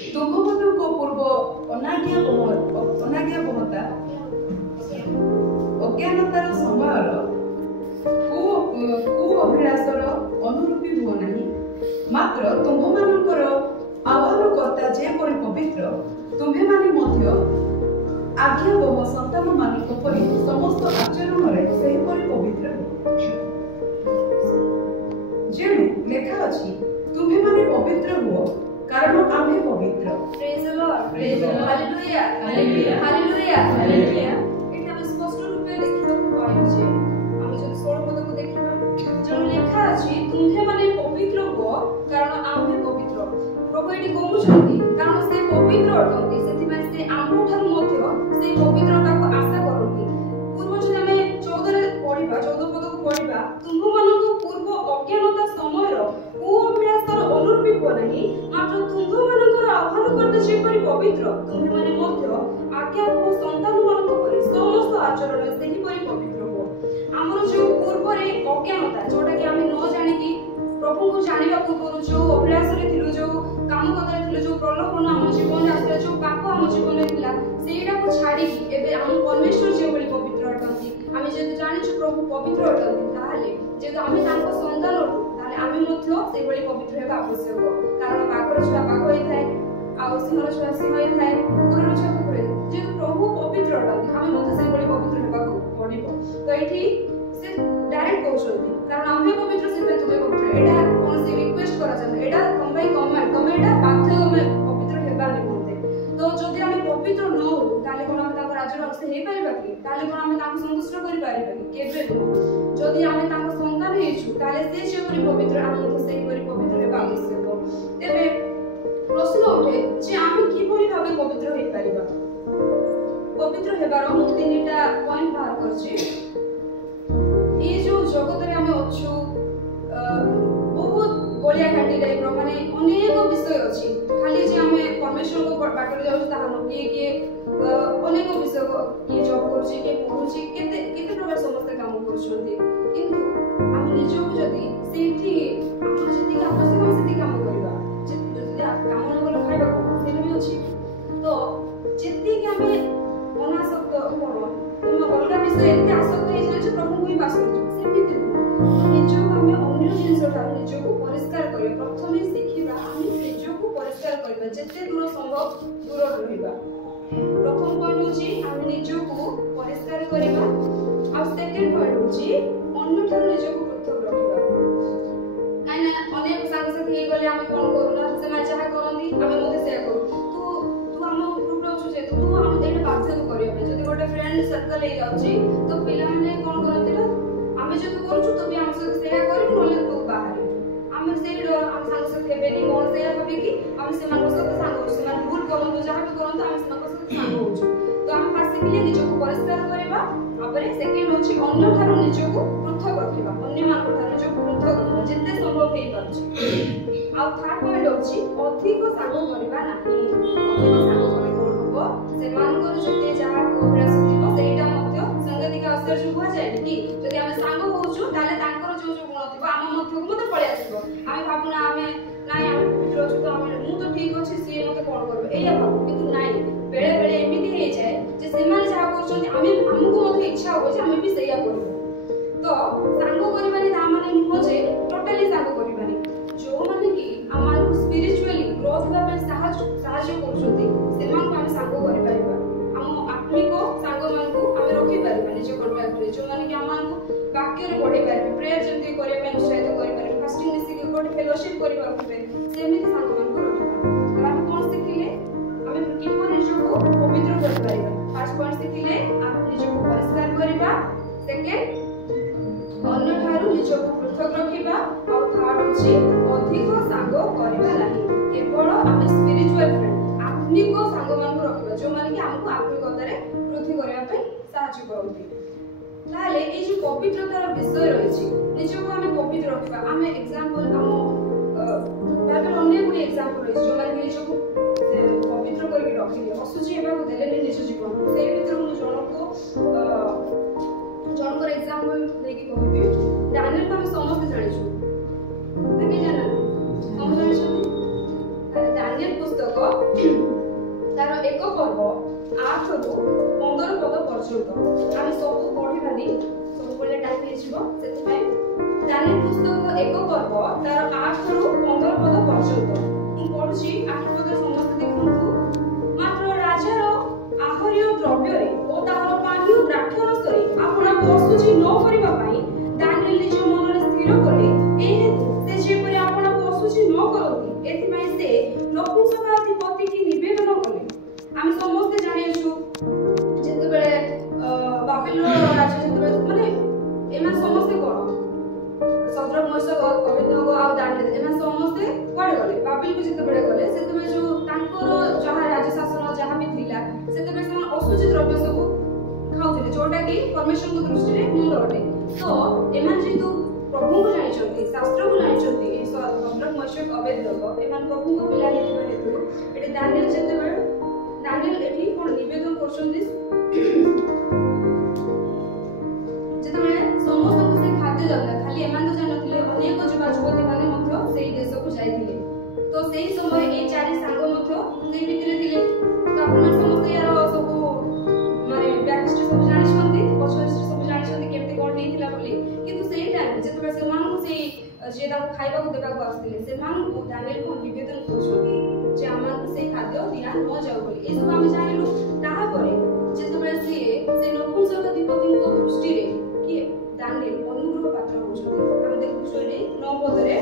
ତୁମ୍ଭମାନଙ୍କ ପୂର୍ବ ଅନାଜ୍ଞାବହତା ଅଜ୍ଞାନତାର ସମୟର ଅଭିଳାଷର ଅନୁରୂପୀ ହୁଅ ନାହିଁ, ମାତ୍ର ତୁମ୍ଭମାନଙ୍କର ଆହ୍ୱାନକର୍ତ୍ତା ଯେପରି ପବିତ୍ର, ତୁମ୍ଭେମାନେ ମଧ୍ୟ ଆଜ୍ଞାବହ ସନ୍ତାନମାନଙ୍କ ପରି ସମସ୍ତ ଆଚରଣରେ ସେହିପରି ପବିତ୍ର ହୁଅ। ଯେଣୁ ଲେଖା ଅଛି, ତୁମ୍ଭେମାନେ ପବିତ୍ର ହୁଅ କାରଣ ଆମେ ପବିତ୍ର। Praise the Lord. Praise the Lord. Hallelujah. Hallelujah. Hallelujah. Hallelujah. ଏଠି ଆମେ ସ୍ପଷ୍ଟ ରୂପେ ଦେଖିବାକୁ ପାଇବୁ ଯେ ଆମେ ଯଦି 16 ପଦକୁ ଦେଖିବା, ଯେଣୁ ଲେଖା ଅଛି ତୁମ୍ଭେମାନେ ପବିତ୍ର ହୁଅ କାରଣ ଆମେ ପବିତ୍ର। ପ୍ରଭୁ ଏଠି କହୁଛନ୍ତି କାରଣ ସେ ପବିତ୍ର ଅଟନ୍ତି, ସେଥିପାଇଁ ସେ ଆମଠାରୁ ମଧ୍ୟ ସେଇ ପବିତ୍ରତାକୁ ଆଶା କରନ୍ତି। ପୂର୍ବ ଯଦି ଆମେ 14 ପଦକୁ ପଢିବା, ତୁମ୍ଭମାନଙ୍କ ପୂର୍ବ ଅଜ୍ଞାନତା ସମୟର ଅଭିଳାଷର ଅନୁରୂପୀ ହୁଅ ନାହିଁ, ମାତ୍ର ତୁମ୍ଭମାନଙ୍କର ଆହ୍ୱାନକର୍ତ୍ତା ଯେପରି ପବିତ୍ର, ତୁମ୍ଭେମାନେ ମଧ୍ୟ ଆଜ୍ଞାବହ ସନ୍ତାନମାନଙ୍କ ପରି ସମସ୍ତ ଆଚରଣରେ ସେହିପରି ପବିତ୍ର ହୁଅ। ଆମର ଯୋଉ ପୂର୍ବରେ ଅଜ୍ଞାନତା, ଯୋଉଟାକି ଆମେ ନ ଜାଣିକି ପ୍ରଭୁଙ୍କୁ ଜାଣିବା ପୂର୍ବରୁ ଯୋଉ ଅଭିଳାଷରେ ଥିଲୁ, ଯୋଉ କାମ କଥାରେ ଥିଲୁ, ଯୋଉ ପ୍ରଲୋଭନ ଆମ ଜୀବନରେ ଆସିଲା, ଯୋଉ ପାପ ଆମ ଜୀବନରେ ଥିଲା, ସେଇଟାକୁ ଛାଡ଼ିକି ଏବେ ଆମ ପରମେଶ୍ୱର ଯେଭଳି ପବିତ୍ର ଅଟନ୍ତି, ଆମେ ଯେହେତୁ ଜାଣିଛୁ ପ୍ରଭୁ ପବିତ୍ର ଅଟନ୍ତି, ତାହେଲେ ଯେହେତୁ ଆମେ ତାଙ୍କ ସନ୍ତାନ ଅଟୁ, ତାହେଲେ ଆମେ ମଧ୍ୟ ସେଇଭଳି ପବିତ୍ର ହେବା ଆବଶ୍ୟକ। କାରଣ ବାଘର ଛୁଆ ବାଘ ହେଇଥାଏ, ଆଉ ସିଂହର ଛୁଆ ସିଂହ ହେଇଥାଏ, କୁକୁରର ଛୁଆ କୁକୁର ହେଇଥାଏ। ଯେହେତୁ ପ୍ରଭୁ ପବିତ୍ର ଅଟନ୍ତି, ଆମେ ମଧ୍ୟ ସେଇଭଳି ପବିତ୍ର ହେବାକୁ ପଡ଼ିବ। ତ ଏଇଠି ସେ ଡାଇରେକ୍ଟ କହୁଛନ୍ତି କାରଣ ଆମେ ପବିତ୍ର ସେଥିପାଇଁ ତୁମେ ପବିତ୍ର। ଏଇଟା କୌଣସି ରିକ୍ୱେଷ୍ଟ କରାଯାଏ, ଏଇଟା ତମ ପାଇଁ କମାଣ୍ଡ, ତମେ ଏଇଟା ବାଧ୍ୟ ତମେ ପବିତ୍ର ହେବା ନିମନ୍ତେ। ତ ଯଦି ଆମେ ପବିତ୍ର ନ ହଉ, ତାହେଲେ କଣ ଆମେ ତାଙ୍କ ରାଜ୍ୟର ଅଂଶ ହେଇପାରିବା କି? ତାହେଲେ କଣ ଆମେ ତାଙ୍କୁ ସନ୍ତୁଷ୍ଟ କରିପାରିବା କି? କେବେ ନୁହଁ। ଯଦି ଆମେ ତାଙ୍କ ସନ୍ତାନ ହେଇଛୁ, ତାହେଲେ ସେ ଯେପରି ପବିତ୍ର, ଆମେ ମଧ୍ୟ ସେହିପରି ପବିତ୍ର ହେବା ଆବଶ୍ୟକ। ତେବେ ପ୍ରଶ୍ନ ଉଠେ ଯେ ଆମେ କିଭଳି ଭାବେ ପବିତ୍ର ହେଇପାରିବା? ପବିତ୍ର ହେବାର ମୁଁ 3ଟା ପଏଣ୍ଟ ବାହାର କରିଛି। এই যে জগতের আমি অছু বহুত গলিয়া ঘাটি টাইপর মানে অনেক বিষয় আছে, খালি যে আমি পরমেশ্বর বাটরে যাচ্ছি তাহা নয়, কিয়ে কিয়ে অনেক বিষয়, কিয়ে জব করছি, কিয়ে পড়ুছি, কেতে কেতে প্রকার সমস্ত কাম করছেন, কিন্তু আমি নিজকে যদি সেইটি আমার যেটি আবশ্যক আমি সেটি কাম করিবা, যদি কাম ন কলে খাইবা সেটা বি ଅଛି। তো যেতিকি আমি অনাসক্ত কোন তুমি অলগা বিষয় এতে আসক্ত হয়ে যাচ্ছে প্রভুଙ୍କୁ ହିଁ ବାସ କରୁଛୁ, ସେମିତି ନିଜକୁ ଆମେ ଅନ୍ୟ ଜିନିଷଠାରୁ ନିଜକୁ ପରିଷ୍କାର କରିବା। ପ୍ରଥମେ ଶିଖିବା ଆମେ ନିଜକୁ ପରିଷ୍କାର କରିବା, ଯେତେ ଦୂର ସମ୍ଭବ ଦୂର ରହିବା। ପ୍ରଥମ ପଏଣ୍ଟ ହେଉଛି ଆମେ ନିଜକୁ ପରିଷ୍କାର କରିବା, ଆଉ ସେକେଣ୍ଡ ପଏଣ୍ଟ ହେଉଛି ଅନ୍ୟଠାରୁ ନିଜକୁ ପୃଥକ ରଖିବା। କାହିଁକିନା ଅନେକ ସାଙ୍ଗସାଥି ହେଇଗଲେ ଆମେ କ'ଣ କରୁନା, ସେମାନେ ଯାହା କରନ୍ତି ଆମେ ମଧ୍ୟ ସେୟା କରୁ। ତୁ ଆମ ଗ୍ରୁପରେ ଅଛୁ ଯେହେତୁ ତୁ ଆମ ଏଇଟା ବାଧ୍ୟ କରିବା ପାଇଁ। ଯଦି ଗୋଟେ ଫ୍ରେଣ୍ଡ ସର୍କଲ ହେଇଯାଉଛି ତ ପିଲାମାନେ କ'ଣ କରନ୍ତି ନା, ଆମେ ଯଦି କରୁଛୁ ତୁ ବି ଆମ ସହିତ ସେୟା କରିବୁ, ନହେଲେ ତୁ ବାହାରିବୁ। ଆମେ ସେଇ ଡର ଆମ ସାଙ୍ଗସାଥି ହେବେନି କ'ଣ ସେୟା ଭାବିକି ଆମେ ସେମାନଙ୍କ ସହିତ ସାଙ୍ଗ ହଉଛୁ। ସେମାନେ ଭୁଲ କରନ୍ତୁ ଯାହା ବି କରନ୍ତୁ ଆମେ ସେମାନଙ୍କ ସହିତ ସାଙ୍ଗ ହଉଛୁ। ତ ଆମେ ଫାଷ୍ଟ ଶିଖିଲେ ନିଜକୁ ପରିଷ୍କାର କରିବା, ତାପରେ ସେକେଣ୍ଡ ହେଉଛି ଅନ୍ୟଠାରୁ ନିଜକୁ ପୃଥକ ରଖିବା, ଅନ୍ୟମାନଙ୍କ ଠାରୁ ନିଜକୁ ପୃଥକ ରଖିବା ଯେତେ ସମ୍ଭବ ହେଇପାରୁଛି। ଆଉ ଥାର୍ଡ ପଏଣ୍ଟ ହେଉଛି ଅଧିକ ସାଙ୍ଗ କରିବା ନାହିଁ। ଅଧିକ ସାଙ୍ଗ କଲେ କ'ଣ ହବ, ସେମାନଙ୍କର ଯେତେ ଯାହା ଅଭିଳାଷ ଥିବ ସେଇଟା ମଧ୍ୟ ସାଂଘାତିକ ଆଶ୍ଚର୍ଯ୍ୟ କୁହାଯାଏନି କି? ଯଦି ଆମେ ସାଙ୍ଗ ହଉଛୁ ତାହେଲେ ତାଙ୍କର ଯୋଉ ଯୋଉ ଗୁଣ ଥିବ ଆମ ମଧ୍ୟକୁ ମଧ୍ୟ ପଳେଇ ଆସିବ। ଆମେ ଭାବୁନା ଆମେ ନାଇଁ ଆମେ ପବିତ୍ର ଅଛୁ ତ ମୁଁ ତ ଠିକ ଅଛି, ସିଏ ମତେ କ'ଣ କରିବ ଏଇଆ ଭାବୁ, କିନ୍ତୁ ନାଇଁ, ବେଳେ ବେଳେ ଏମିତି ହେଇଯାଏ ଯେ ସେମାନେ ଯାହା କରୁଛନ୍ତି ଆମକୁ ମଧ୍ୟ ଇଚ୍ଛା ହବ ଯେ ଆମେ ବି ସେଇଆ କରିବୁ। ତ ସାଙ୍ଗ କରିବାନି ତା ମାନେ ନୁହଁ ଯେ ଟୋଟାଲି ସାଙ୍ଗ କରିବାନି। ଯୋଉମାନେ କି ଆମକୁ ସ୍ପିରିଚୁଆଲି ଗ୍ରୋଥ୍ ହେବା ପାଇଁ ସାହାଯ୍ୟ କରୁଛନ୍ତି ସେମାନଙ୍କୁ ଆମେ ସାଙ୍ଗ କରିପାରିବା। ଆମ ଆତ୍ମିକ ସାଙ୍ଗମାନଙ୍କୁ ଆମେ ରଖିପାରିବା ନିଜ କଣ୍ଟାକ୍ଟରେ, ଯୋଉମାନେ କି ଆମକୁ ବାକ୍ୟରେ ପଢ଼େଇ ପାରିବେ, ପ୍ରେୟର ଯେମିତି କରିବା ପାଇଁ ଉତ୍ସାହିତ କରିପାରିବେ, ଫାଷ୍ଟିଂ ମିଶିକି ଗୋଟେ ଫେଲୋସିପ୍ କରିବା ରଖିବେ, ସେମିତି ସାଙ୍ଗମାନଙ୍କୁ ରଖିବା। ତାହେଲେ ଆମେ କ'ଣ ଶିଖିଲେ, ଆମେ କିପରି ନିଜକୁ ପବିତ୍ର କରିପାରିବା। ଫାର୍ଷ୍ଟ ପଏଣ୍ଟ ଶିଖିଲେ ଆମେ ନିଜକୁ ପରିଷ୍କାର କରିବା, ସେକେଣ୍ଡ ଅନ୍ୟଠାରୁ ନିଜକୁ ପୃଥକ ରଖିବା, ଆଉ ଥାର୍ଡ ହେଉଛି ଅଧିକ ସାଙ୍ଗ କରିବା ନାହିଁ। କେବଳ ଆମେ ସ୍ପିରିଚୁଆଲ ଫ୍ରେଣ୍ଡ ଆତ୍ମିକ ସାଙ୍ଗମାନଙ୍କୁ ରଖିବା, ଯୋଉମାନେ କି ଆମକୁ ଆତ୍ମିକତାରେ ବୃଦ୍ଧି କରିବା ପାଇଁ ସାହାଯ୍ୟ କରନ୍ତି। ତାହେଲେ ଏଇ ଯୋଉ ପବିତ୍ରତାର ବିଷୟ ରହିଛି, ନିଜକୁ ଆମେ ପବିତ୍ର ରଖିବା। ଆମେ ଏକ୍ସାମ୍ପଲ ଆମ ବାଇବେଲ ଅନେକ ଗୁଡ଼ିଏ ଏକ୍ସାମ୍ପଲ ରହିଛି ଯୋଉମାନେ କି ନିଜକୁ ପବିତ୍ର କରିକି ରଖିଲେ, ଅଶୁଚି ହେବାକୁ ଦେଲେନି ନିଜ ଜୀବନକୁ। ସେଇ ଭିତରୁ ମୁଁ ଜଣଙ୍କର ଏକ୍ସାମ୍ପଲ ଦେଇକି କହିବି। ଡାନିଏଲକୁ ଆମେ ସମସ୍ତେ ଜାଣିଛୁ, ନା କେହି ଜାଣିନାହାନ୍ତି? ସମସ୍ତେ ଜାଣିଛନ୍ତି? ଡାନିଏଲ ପୁସ୍ତକ ତାର ଏକ ପର୍ବ 8 ରୁ 15 ପଦ ପର୍ଯ୍ୟନ୍ତ ଆମେ ସବୁ ପଢିବାନି, ସବୁ ପଢିଲେ ଟାଇମ୍ ହେଇଯିବ। ସେଥିପାଇଁ ଦାନିଏଲ ପୁସ୍ତକ ଏକ ପର୍ବ ତାର 8 ରୁ 15 ପଦ ପର୍ଯ୍ୟନ୍ତ ମୁଁ ପଢୁଛି। 8 ପଦ ସମସ୍ତେ ଦେଖନ୍ତୁ। ମାତ୍ର ରାଜାର ଆହର୍ୟ ଦ୍ରବ୍ୟରେ ଓ ତାହାର ପାନୀୟ ଦ୍ରାକ୍ଷରସରେ ଆପଣଙ୍କୁ ଅଶୁଚି ନ କରିବା ପାଇଁ ଦାନିଏଲ ନିଜ ମନରେ ସ୍ଥିର କଲେ। ଏହି ହେତୁ ସେ ଯେପରି ଆପଣଙ୍କୁ ଅଶୁଚି ନ କରନ୍ତି ଏଥିପାଇଁ ସେ ନପୁଂସକାଧିପତି କି ନିବେଦନ କଲେ। ଆମେ ସମସ୍ତେ ଜାଣିଛୁ ଯେତେବେଳେ ବାବିଲୋନ ରାଜା ଯେତେବେଳେ ମାନେ ଏମାନେ ସମସ୍ତେ କଣ ସଦ୍ରକ ମେଷକ ଅବେଦନେଗୋ ଆଉ ଦାନିଏଲ ଏମାନେ ସମସ୍ତେ କୁଆଡେ ଗଲେ? ବାବିଲକୁ ଯେତେବେଳେ ଗଲେ ସେତେବେଳେ ଯୋଉ ତାଙ୍କର ଯାହା ରାଜ ଶାସନ ଯାହା ବି ଥିଲା ସେତେବେଳେ ସେମାନେ ଅଶୁଚି ଦ୍ରବ୍ୟ ସବୁ ଖାଉଥିଲେ, ଯୋଉଟା କି ପରମେଶ୍ୱରଙ୍କ ଦୃଷ୍ଟିରେ ମନ୍ଦ ଅଟେ। ତ ଏମାନେ ଯେହେତୁ ପ୍ରଭୁଙ୍କୁ ଜାଣିଛନ୍ତି, ଶାସ୍ତ୍ରକୁ ଜାଣିଛନ୍ତି, ସଦ୍ରକ ମେଷକ ଅବେଦନେଗୋ ଏମାନେ ପ୍ରଭୁଙ୍କ ପିଲା ହେଇଥିବା ହେତୁ ଏଠି ଦାନିଏଲ ଏଠି କଣ ନିବେଦନ କରୁଛନ୍ତି? ଯେତେବେଳେ ସମସ୍ତଙ୍କୁ ସେ ଖାଦ୍ୟ ଦରକାର, ଖାଲି ଏମାନେ ତ ଜାଣିନଥିଲେ, ଅନେକ ଯୁବା ଯୁବତୀ ମାନେ ମଧ୍ୟ ସେଇ ଦେଶକୁ ଯାଇଥିଲେ। ତ ସେଇ ସମୟରେ ଏଇ 4 ସାଙ୍ଗ ମଧ୍ୟ ସେଇ ଭିତରେ ଥିଲେ। ତ ଆପଣମାନେ ସମସ୍ତେ ୟାର ସବୁ ମାନେ ବ୍ୟାକ୍ ହିଷ୍ଟ୍ରି ସବୁ ଜାଣିଛନ୍ତି, ପଛ ହିଷ୍ଟ୍ରି ସବୁ ଜାଣିଛନ୍ତି କେମିତି କଣ ହେଇଥିଲା ବୋଲି। କିନ୍ତୁ ସେଇ ଟାଇମ୍ ଯେତେବେଳେ ସେମାନଙ୍କୁ ସେଇ ଯିଏ ତାଙ୍କୁ ଖାଇବାକୁ ଦେବାକୁ ଆସିଥିଲେ ସେମାନଙ୍କୁ ଦାନିଏଲ ନିବେଦନ କରୁଛନ୍ତି ଯେ ଆମକୁ ସେଇ ଖାଦ୍ୟ ଦିଆ ନ ଯାଉ ବୋଲି। ଏସବୁ ଆମେ ଜାଣିଲୁ। ତାପରେ ଯେତେବେଳେ ସିଏ ସେ ନପୁଂସକାଧିପତିଙ୍କ ଦୃଷ୍ଟିରେ କିଏ ଦାନିଏଲ ଅନୁଗ୍ରହ ପାତ୍ର ହଉଛନ୍ତି, ଆମେ ଦେଖୁଛୁ ଏଠି 9 ପଦରେ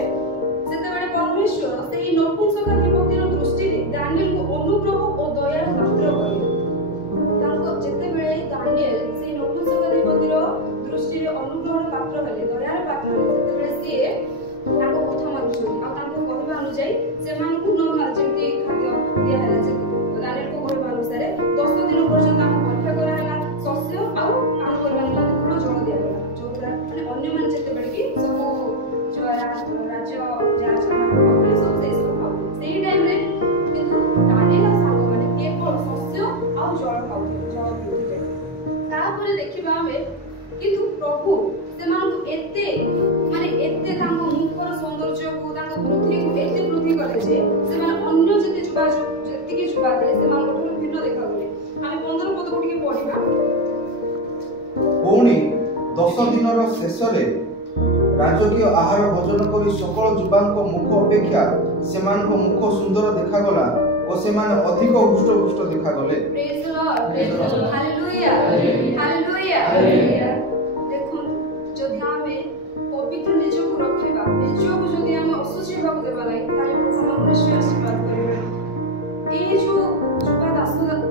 ସେତେବେଳେ ପରମେଶ୍ୱର ସେଇ ନପୁଂସକାଧିପତିର ଦୃଷ୍ଟିରେ ଦାନିଏଲକୁ ଅନୁଗ୍ରହ ଓ ଦୟାର ପାତ୍ର କଲେ। ତାଙ୍କ ଯେତେବେଳେ ଦାନିଏଲ ସେଇ ନପୁଂସକାଧିପତିର ଦୃଷ୍ଟିରେ ଅନୁଗ୍ରହର ପାତ୍ର ହେଲେ, ଦୟାର ପାତ୍ର ହେଲେ, ସେତେବେଳେ ସିଏ ତାଙ୍କ କଥା ମାନୁଛନ୍ତି ଆଉ ତାଙ୍କ କହିବା ଅନୁଯାୟୀ ସେମାନଙ୍କୁ ନର୍ମାଲ ଯେମିତି ଖାଦ୍ୟ ଦିଆହେଲା, ଯେ ଦାନିଏଲଙ୍କ କହିବା ଅନୁସାରେ 10 ଦିନ ପର୍ଯ୍ୟନ୍ତ ତାଙ୍କୁ ପରୀକ୍ଷା କରାହେଲା, ଶସ୍ୟ ଆଉ ପାନ କରିବା ନିମନ୍ତେ ଭଲ ଜଳ ଦିଆଗଲା। ଯୋଉଦ୍ୱାରା ମାନେ ଅନ୍ୟମାନେ ଯେତେବେଳେ କି ସବୁ ରାଜ୍ୟ ଯାହା କରୁଥିଲେ ସବୁ ସେଇ ସବୁ ସେଇ ଟାଇମରେ କିନ୍ତୁ ଦାନିଏଲ ଆଉ ସାଙ୍ଗମାନେ କେବଳ ଶସ୍ୟ ଆଉ ଜଳ ଖାଉଥିଲେ, ଜଳ ପିଉଥିଲେ। ତାପରେ ଦେଖିବା ଆମେ କିନ୍ତୁ ପ୍ରଭୁ ସେମାନଙ୍କୁ ଏତେ ତାଙ୍କ ମୁଖର ସୌନ୍ଦର୍ଯ୍ୟକୁ ତାଙ୍କ ବୃଦ୍ଧିକୁ ଏତେ ବୃଦ୍ଧି କଲେ ଯେ ସେମାନେ ଅନ୍ୟ ଯେତିକି ଯୁବା ଥିଲେ ସେମାନଙ୍କଠାରୁ ଭିନ୍ନ ଦେଖାଗଲେ। ଆମେ 15 ପଦକୁ ଟିକେ ପଢିବା। ପୁଣି 10 ଦିନର ଶେଷରେ ରାଜକୀୟ ଆହାର ଭୋଜନ କରି ସକଳ ଯୁବାଙ୍କ ମୁଖ ଅପେକ୍ଷା ସେମାନଙ୍କ ମୁଖ ସୁନ୍ଦର ଦେଖାଗଲା ଓ ସେମାନେ ଅଧିକ ହୃଷ୍ଟପୁଷ୍ଟ ଦେଖାଗଲେ। ପ୍ରେଜ୍ the Lord, praise the Lord, hallelujah, hallelujah. ଦେଖନ୍ତୁ ଯଦି ଆମେ ପବିତ୍ର ନିଜକୁ ରଖିବା, ନିଜକୁ ଯଦି ଆମେ ଅଶୁଚି ହେବାକୁ ଦେବା ନାହିଁ ତାହେଲେ ପ୍ରଭୁ ଆମକୁ ନିଶ୍ଚୟ ଆଶୀର୍ବାଦ କରିବେ। ଏଇ ଯୋଉ ଯୁବା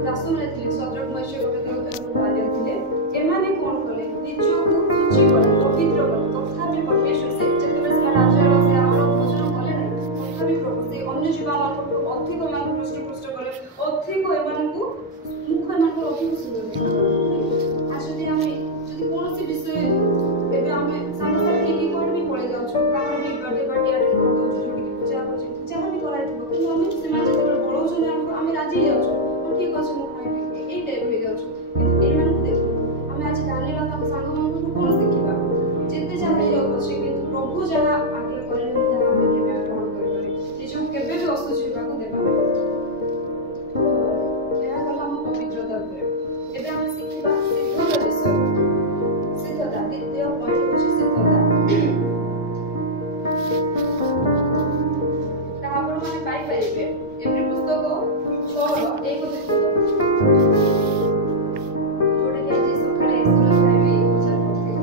ଦାସମାନେ ଥିଲେ, ସଦ୍ରକ ମେଷକ ଅବେଦନେଗୋ ଏବଂ ଦାନିଏଲ ଥିଲେ, ଏମାନେ କଣ କଲେ? ନିଜକୁ ଶୁଚି କଲେ, ପବିତ୍ର କଲେ। ତଥାପି ପରମେଶ୍ୱର ସେ ଯେତେବେଳେ ସେମାନେ ରାଜ୍ୟର ସେ ଆହାର ଭୋଜନ କଲେ ନାହିଁ, ତଥାପି ପ୍ରଭୁ ସେ ଅନ୍ୟ ଯୁବାମାନଙ୍କଠୁ ଅଧିକ ଏମାନଙ୍କୁ ହୃଷ୍ଟପୁଷ୍ଟ କଲେ, ଅଧିକ ଏମାନଙ୍କୁ ମୁଖ ଏମାନଙ୍କର ଅଧିକ ସୁନ୍ଦର ଦେଖାଗଲା। ଆଉ ଯଦି କୌଣସି ବିଷୟ ଏବେ ଆମେ ସାଙ୍ଗସାଥି ହେଇକି କୁଆଡେ ବି ପଳେଇ ଯାଉଛୁ, କାହାର ବି ବର୍ଥଡେ ପାର୍ଟି ଆଟେଣ୍ଡ କରିଦଉଛୁ, ଯୋଉଠିକି ପୂଜା ପୂଜି ଯାହା ବି କରାଯାଇଥିବ, କିନ୍ତୁ ଆମେ ସେମାନେ ଯେତେବେଳେ ବଳଉଛନ୍ତି ଆମକୁ ଆମେ ରାଜି ହେଇଯାଉଛୁ, ଠିକ ଅଛି ମୁଁ ଖାଇବି, ଏଇ ଟାଇପ ହେଇଯାଉଛୁ। କିନ୍ତୁ ଏଇମାନଙ୍କୁ ଦେଖନ୍ତୁ, ଆମେ ଆଜି ଦାନିଏଲ ତାଙ୍କ ସାଙ୍ଗମାନଙ୍କୁ କଣ ଶିଖିବା? ଯେତେ ଯାହା ହେଇଯାଉ ଅଛି କିନ୍ତୁ ପ୍ରଭୁ ଯାହା ଆଜ୍ଞା କଲେନି ତାହା ଆମେ କେବେ ଗ୍ରହଣ କରିବାନି, ନିଜକୁ କେବେ ବି ଅଶୁଚି ହେବାକୁ ଦେବା ନାହିଁ। ଏହା ଗଲା ଆମ ପବିତ୍ରତା ଉପରେ। ଏବେ ଆମେ ଶିଖିବା ସିଦ୍ଧତା ବିଷୟ। ସିଦ୍ଧତା ଦ୍ୱିତୀୟ ପଏଣ୍ଟ ହେଉଛି ସିଦ୍ଧତା। ତାହା ଆପଣମାନେ ପାଇପାରିବେ ଏପ୍ରିଲ ପୁସ୍ତକ 6:1-2 ପଦ, ଯୋଉଟାକି ଆଜି ସକାଳେ ସ୍କୁଲ ଖାଇବି ପ୍ରଚାର କରିଥିଲି।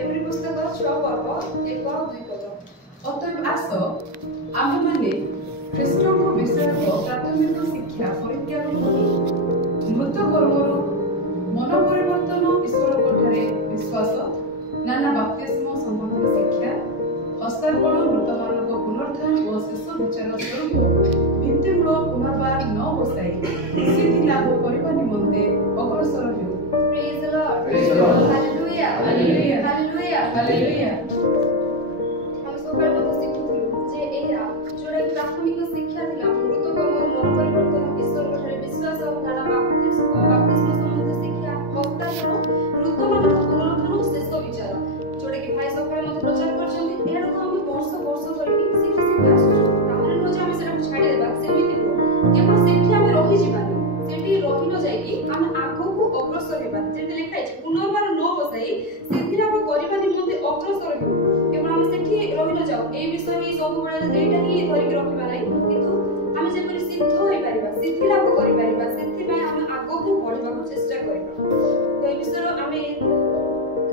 ଏପ୍ରିଲ ପୁସ୍ତକ 6:1-2 ପଦ। ଅତଏବ ଆସ ଆମେମାନେ ଖ୍ରୀଷ୍ଟଙ୍କ ବିଷୟକ ପ୍ରାଥମିକ ଶିକ୍ଷା ପରିତ୍ୟାଗ କରି ମୃତ କର୍ମରୁ ମନ ପରିବର୍ତ୍ତନ, ଈଶ୍ୱରଙ୍କଠାରେ ବିଶ୍ୱାସ, ନାନା ବାପ୍ତିସ୍ମ ସମ୍ବନ୍ଧୀୟ ଶିକ୍ଷା, ହସ୍ତାର୍ପଣ, ମୃତମାନଙ୍କ ପୁନରୁତ୍ଥାନ ଓ ଶେଷ ବିଚାର ସ୍ୱରୂପ ଭିତ୍ତିମୂଳ ପୁନର୍ବାର ନ ବସାଇ ସିଦ୍ଧି ଲାଭ କରିବା ନିମନ୍ତେ ଅଗ୍ରସର ହେଉ। ପ୍ରେଜ୍ the Lord, praise the Lord, hallelujah, hallelujah, hallelujah, hallelujah. ଆମେ ସକାଳେ ମଧ୍ୟ ଶିଖୁଥିଲୁ ଯେ ଏହା ଯୋଉଟାକି ପ୍ରାଥମିକ ଶିକ୍ଷା ଥିଲା, ମୃତ କର୍ମରୁ ମନ ପରିବର୍ତ୍ତନ, ଈଶ୍ୱରଙ୍କଠାରେ ବିଶ୍ୱାସ, ନାନା ବାପ୍ତିସ୍ମ ସମ୍ବନ୍ଧୀୟ ଶିକ୍ଷା, ହସ୍ତାର୍ପଣ, ମୃତମାନଙ୍କ ପୁନରୁତ୍ଥାନ ଓ ଶେଷ ବିଚାର, ଯୋଉଟାକି ଭାଇ ସକାଳେ ମଧ୍ୟ ପ୍ରଚାର କରିଛନ୍ତି। ଏହାକୁ ଆମେ ବର୍ଷ କରିକି ଶିଖି ଆସୁଛୁ। ତାମାନେ ନୁହେଁ ଯେ ଆମେ ସେଟାକୁ ଛାଡ଼ିଦେବା, ସେମିତି ନୁହଁ। केवल सेठी आमे रहि जिबानी सेठी रहि न जाईकी आमे आगोकु अग्रसर हेबा जेते लिखा है पुनर्बार न बसाई सिद्धिलाभ करिबा निमंते अग्रसर हेबा केवल आमे सेठी रहि न जाऊ ए विषय ही सब बळे एटा ही धरिक रखिबा नै किंतु आमे जेपरि सिद्ध होई परिबा सिद्धिलाभ करि परिबा सेथि पय आमे आगोकु बढ़िबाकु चेष्टा करिबा तो ए विषय आमे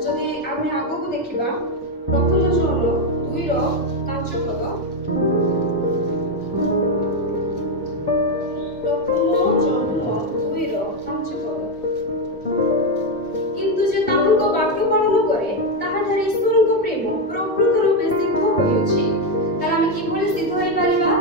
जदि आमे आगोकु देखिबा प्रथम जन 2 रो 5 पद किंतु जे ताहांक वाक्य पालन करे ताहाठारे ईश्वरक प्रेम प्रकृत रूपे सिद्ध होइछि तार आमे किभली सिद्ध होई परिबा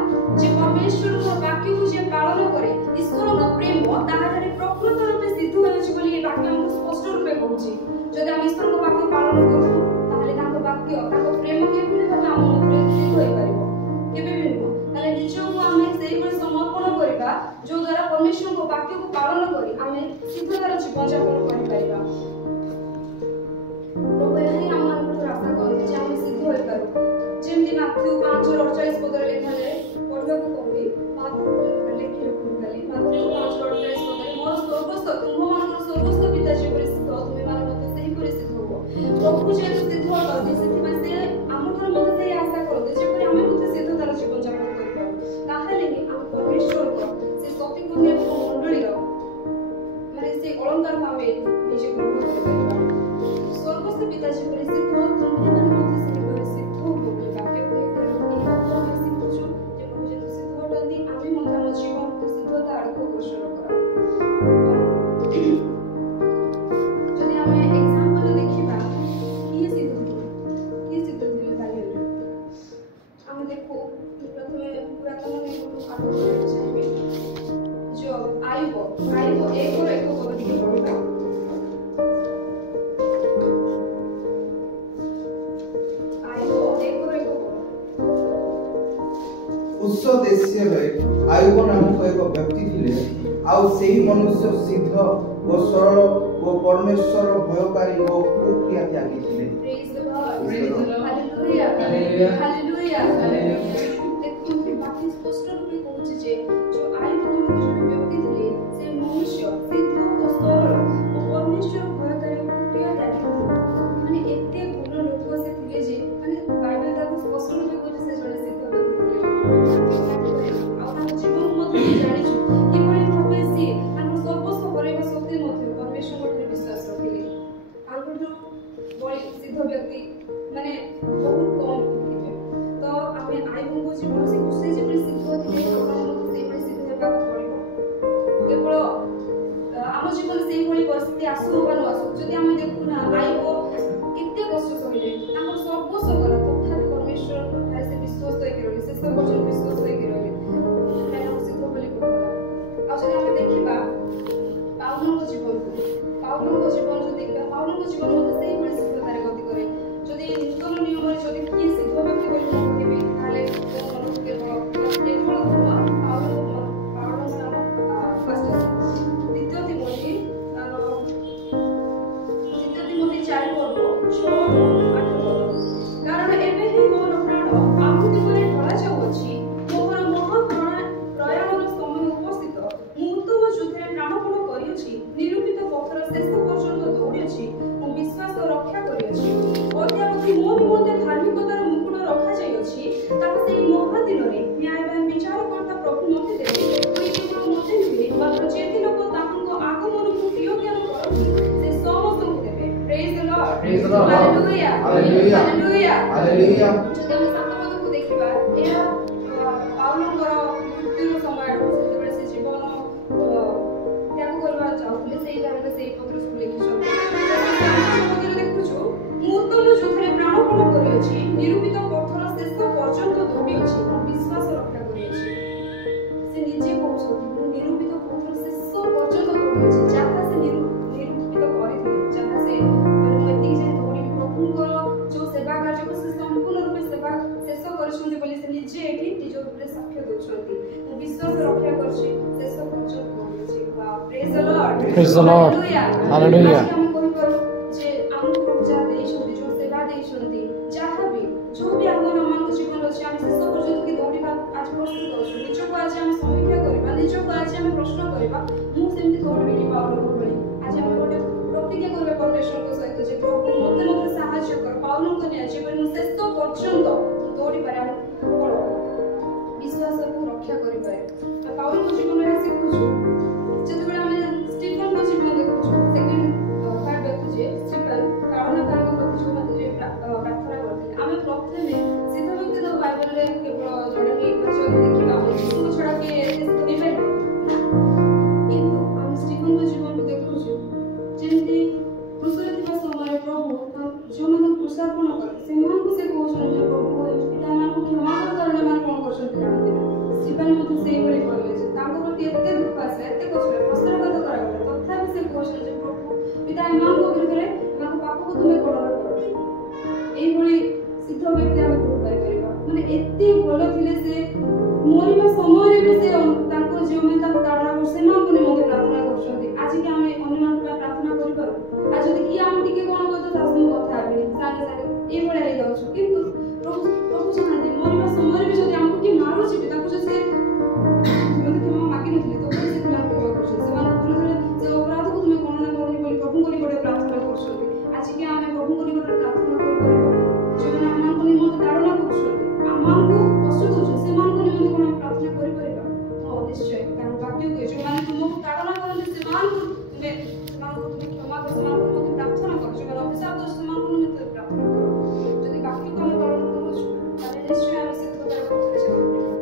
जे परमेश्वरक वाक्य को जे पालन करे ईश्वरक प्रेम ताहाठारे प्रकृत रूपे सिद्ध होइछि बोली ए वाक्य हम स्पष्ट रूपे कहूछि जदि आमे ईश्वरक वाक्य पालन करू ताहाले तांक वाक्य तांक प्रेम केभली भाबे हम उपरे सिद्ध होई परिबो केबे भी नुह ताले निजको आमे सेही पर समर्पण करिबा जो द्वारा परमेश्वर को वाक्य को पालन करी आमे सिद्धतार जीवन यापन करि परिबा प्रभु यही हम आशा करते जे आमे सिद्ध होई पारू जेमति माथ्यू 5:48 पद रे लिखा जाय पढिबा को कहबी लिखि रखू खाली माथ्यू 5:48 पद रे मोर स्वर्गस्थ तुम मानकर स्वर्गस्थ पिता जे परि सिद्ध तुमे मान मते सही परि सिद्ध हो प्रभु जे सिद्ध करते सेति में से आमथर मते सही आशा करते जे परि आमे मते सिद्धतार जीवन यापन करि पारू ताहाले नि हम परमेश्वर को से सती कोने मंडली रो माने से अलंकार भावे निजे ग्रहण करि परिबा स्वर्गस्थ पिता जे परि सिद्ध तुमे मान मते सही परि सिद्ध हो बोली वाक्य को एक बात हम सिद्ध छु जे प्रभु जे सिद्ध होतंदी आमे मते हम जीवन को सिद्धता आडको अग्रसर करा जदि आमे एग्जांपल देखिबा किए सिद्ध दिले बाइबल आमे देखो प्रथमे पुरातन नियम आगो चाहिए जो आइबो एक और एक पद टिके पढिबा आइबो एक और एक उस देशीय आयुब नामक एक व्यक्ति थिले आउ सेही मनुष्य सिद्ध ओ सरल ओ परमेश्वर भयकारी ओ कुक्रिया त्यागी थिले praise the Lord hallelujah hallelujah देखो बाकी स्पष्ट रूपे कहूछि जे जो आयुब नामक जो व्यक्ति थिले से मनुष्य सिद्ध ओ सरल ओ परमेश्वर भयकारी ओ कुक्रिया त्यागी माने एते गुण लोक से थिले जे माने बाइबल दाको स्पष्ट रूपे कहूछि से जने सिद्ध व्यक्ति थिले आ जीवन मते जानिछु किभली भाबे से तांको सर्वस्व करैबा शक्ति मते परमेश्वर मध्ये विश्वास रखिले आगुठु बड़ी सिद्ध व्यक्ति माने बहुत कम थिले तो आमे आयुबको जीवन से खुशी जे सिद्ध थिले आपण मते सेही परि सिद्ध हेबा पड़िबो केवल आम जीवन सेही भली परिस्थिति आसु वा न आसु जदि आमे देखु ना आयुब केते कष्ट सहिले तांको सर्वस्व करा तथापि परमेश्वर ठारे से विश्वास होई रहले से सब वचन विश्वास होई रहले ताई सिद्ध बोली कहला आ जदि आमे देखिबा पाउलको जीवन जो देखबा पाउलको जीवन मते सेही भली सिद्धतारे गति करे जदि नूतन नियम रे जदि कि सिद्ध व्यक्ति बोली कहबे ताले मन केवल पाउल नाम फर्स्ट द्वितीय तिमोथी 4 पर्व 6 8 पद कारण एबे ही मोर प्राण आहुति करे ढला जाउछि मोर महा प्रयाणर समय उपस्थित मुहूर्तव युद्धे प्राणपण करिछि निरूपित पथर शेष पर्यंत दौड़िछि मो विश्वास रक्षा करिछि अद्यावधि मो निमंते धार्मिकतार मुकुट रखा जाइछि ताको सेही महादिन रे न्यायवान विचारकर्ता प्रभु मते देबे ओइ केवल मते नुहे मात्र जेति लोक ताहांक आगमन को प्रिय ज्ञान करथि से समस्त को देबे praise the Lord hallelujah hallelujah hallelujah जदि हम सात पद को देखिबा एहा पाउलଙ୍କର मृत्युर समय सेतेबेले से जीवन त्याग करबा चाहुले सेही टाइम सेही पत्र सब लिखिछन पत्र देखुछु मुहूर्तव युद्धरे प्राणपण करिछि निरूपित पथर शेष पर्यंत दौड़िछि विश्वास रक्षा करिछि से निजे कहउछथि मु निरूपित पथर शेष पर्यंत दौड़िछि जाहा से निरूपित करिथि जाहा से माने मति जे दौड़ी प्रभुଙ୍କର जो सेवा कार्य को से संपूर्ण रूपे सेवा शेष करछन्ति बोली से निजे एठी निज रूपे साक्ष्य दोछन्ति मु विश्वास रक्षा करछि शेष पर्यंत दौड़िछि wow praise the Lord hallelujah हम कोइ पर जे हम प्रभु जा देइछन्ति जो सेवा देइछन्ति जाहा भी जो भी हमर मन जीवन अछि हम शेष पर्यंत की दौड़िबा आज प्रस्तुत अछि निजको आज हम समीक्षा करबा ନିଜକୁ ଆଜି ଆମେ ପ୍ରଶ୍ନ କରିବା ମୁଁ ସେମିତି ଦୌଡ଼ିବି କି ପାଉଲଙ୍କ ଭଳି। ଆଜି ଆମେ ଗୋଟେ ପ୍ରତିଜ୍ଞା କରିବା ପରମେଶ୍ୱରଙ୍କ ସହିତ ଯେ ପ୍ରଭୁ ମୋତେ ସାହାଯ୍ୟ କର ପାଉଲଙ୍କ ନ୍ୟାୟ ଯେପରି ମୁଁ ଶେଷ ପର୍ଯ୍ୟନ୍ତ ଦୌଡ଼ିପାରେ ଆଉ କଣ ବିଶ୍ୱାସକୁ ରକ୍ଷା କରିପାରେ। ପାଉଲଙ୍କ ଜୀବନରେ ଶିଖୁଛୁ ଯେତେବେଳେ ଆମେ ଷ୍ଟିଫେନଙ୍କ ଜୀବନ ଦେଖୁଛୁ ସେକେଣ୍ଡ ପାର୍ଟ ଦେଖୁଛେ ଷ୍ଟିଫେନ ତାଡ଼ନାକାରୀଙ୍କ ପ୍ରତି ଯୋଉମାନେ ପ୍ରାର୍ଥନା କରିଥିଲେ ଆମେ ପ୍ରଥମେ ସିଦ୍ଧ ବ୍ୟକ୍ତି ତ ବାଇବଲରେ କେବଳ ଜଣେ ହିଁ ଯଦି ଦେଖିବା ଆମେ ଯୀଶୁଙ୍କ ଛଡ଼ା କିଏ ଏତେ ସିଦ୍ଧ ହେଇପାରିବ କିନ୍ତୁ ଆମେ ଷ୍ଟିଫେନଙ୍କ ଜୀବନକୁ ଦେଖୁଛୁ ଯେମିତି କ୍ରୁଶରେ ଥିବା ସମୟରେ ପ୍ରଭୁ ଯେଉଁମାନଙ୍କୁ କ୍ରୁଶାର୍ପଣ କଲେ ସେମାନଙ୍କୁ ସେ କହୁଛନ୍ତି ଯେ ପ୍ରଭୁ ପିତାମାନଙ୍କୁ କ୍ଷମା କର କାରଣ ଏମାନେ କ'ଣ କରୁଛନ୍ତି ଜାଣନ୍ତି ନା। ଷ୍ଟିଫେନ ମଧ୍ୟ ସେଇଭଳି କହିଲେ ଯେ ତାଙ୍କ ପ୍ରତି ଏତେ ଦୁଃଖ ଆସିଲା ଏତେ କଷ୍ଟ ପ୍ରଶ୍ନଘାତ କରାଗଲା ତଥାପି ସେ କହୁଛନ୍ତି ଯେ ପ୍ରଭୁ ପିତା ଏମାନଙ୍କ ବିରୁଦ୍ଧରେ ଏମାନଙ୍କ ପାପକୁ ତୁମେ ଗ୍ରହଣ କର। ଏଇଭଳି ସିଦ୍ଧ ବ୍ୟକ୍ତି ଆମେ କୋଉଠି ପାଇପାରିବା ମାନେ ଏତେ ଭଲ ଥିଲେ ସେ ମରିବା ସମୟରେ ବି ସେ ତାଙ୍କ ଯେଉଁମାନେ ତାଙ୍କୁ ତାଡ଼ନା କରୁ ସେମାନଙ୍କ ନିମନ୍ତେ ପ୍ରାର୍ଥନା କରୁଛନ୍ତି। ଆଜିକି ଆମେ ଅନ୍ୟମାନଙ୍କ ପାଇଁ ପ୍ରାର୍ଥନା କରିପାରୁ ଆଉ ଯଦି କିଏ ଆମେ ଟିକେ କ'ଣ କରୁଛୁ ତା ସହିତ କଥା ହେବିନି ସାଙ୍ଗେ ସାଙ୍ଗେ ଏଇଭଳିଆ ହେଇଯାଉଛୁ କିନ୍ତୁ ପ୍ରଭୁ ଚାହାନ୍ତି ମରିବା ସମୟରେ ବି ଯଦି ଆମକୁ କିଏ ମାରୁଛି ବି ତାକୁ ଯଦି ସେ କ୍ଷମା ମାଗିନଥିଲେ ତ ସେ ସେମାନଙ୍କୁ କ୍ଷମା କରୁଛନ୍ତି ସେମାନଙ୍କ ବିରୁଦ୍ଧରେ ସେ ଅପରାଧକୁ ତୁମେ ଗଣନା କରନି ବୋଲି ପ୍ରଭୁଙ୍କ ନିକଟରେ ପ୍ରାର୍ଥନା କରୁଛନ୍ତି। ଆଜିକି ଆମେ ପ୍ରଭୁଙ୍କ ନିକଟରେ ପ୍ରାର୍ଥନା କରିପାରିବା ଯେଉଁମାନେ ଆମମାନଙ୍କ ନିମନ୍ତେ ତାଡ଼ନା କରୁଛନ୍ତି ଆମମାନଙ୍କୁ କଷ୍ଟ ଦେଉଛନ୍ତି ସେମାନଙ୍କ ନିମନ୍ତେ କ'ଣ ଆମେ ପ୍ରାର୍ଥନା କରିପାରିବା? ହଁ ନିଶ୍ଚୟ କାରଣ ବାକ୍ୟ କୁହେ ଯେଉଁମାନେ ତୁମକୁ ତାଡ଼ନା କରନ୍ତି ସେମାନଙ୍କୁ ତୁମେ କ୍ଷମା କର ସେମାନଙ୍କ ନିମନ୍ତେ ପ୍ରାର୍ଥନା କର ଯେଉଁମାନେ ଅଭିଶାପ ଦେଉଛନ୍ତି ସେମାନଙ୍କ ନିମନ୍ତେ ପ୍ରାର୍ଥନା କର। ଯଦି ବାକ୍ୟକୁ ଆମେ ପାଳନ କରୁଛୁ ତାହେଲେ ନିଶ୍ଚୟ ଆମେ ସିଦ୍ଧତାର ପଥରେ ଚାଲିପାରିବା।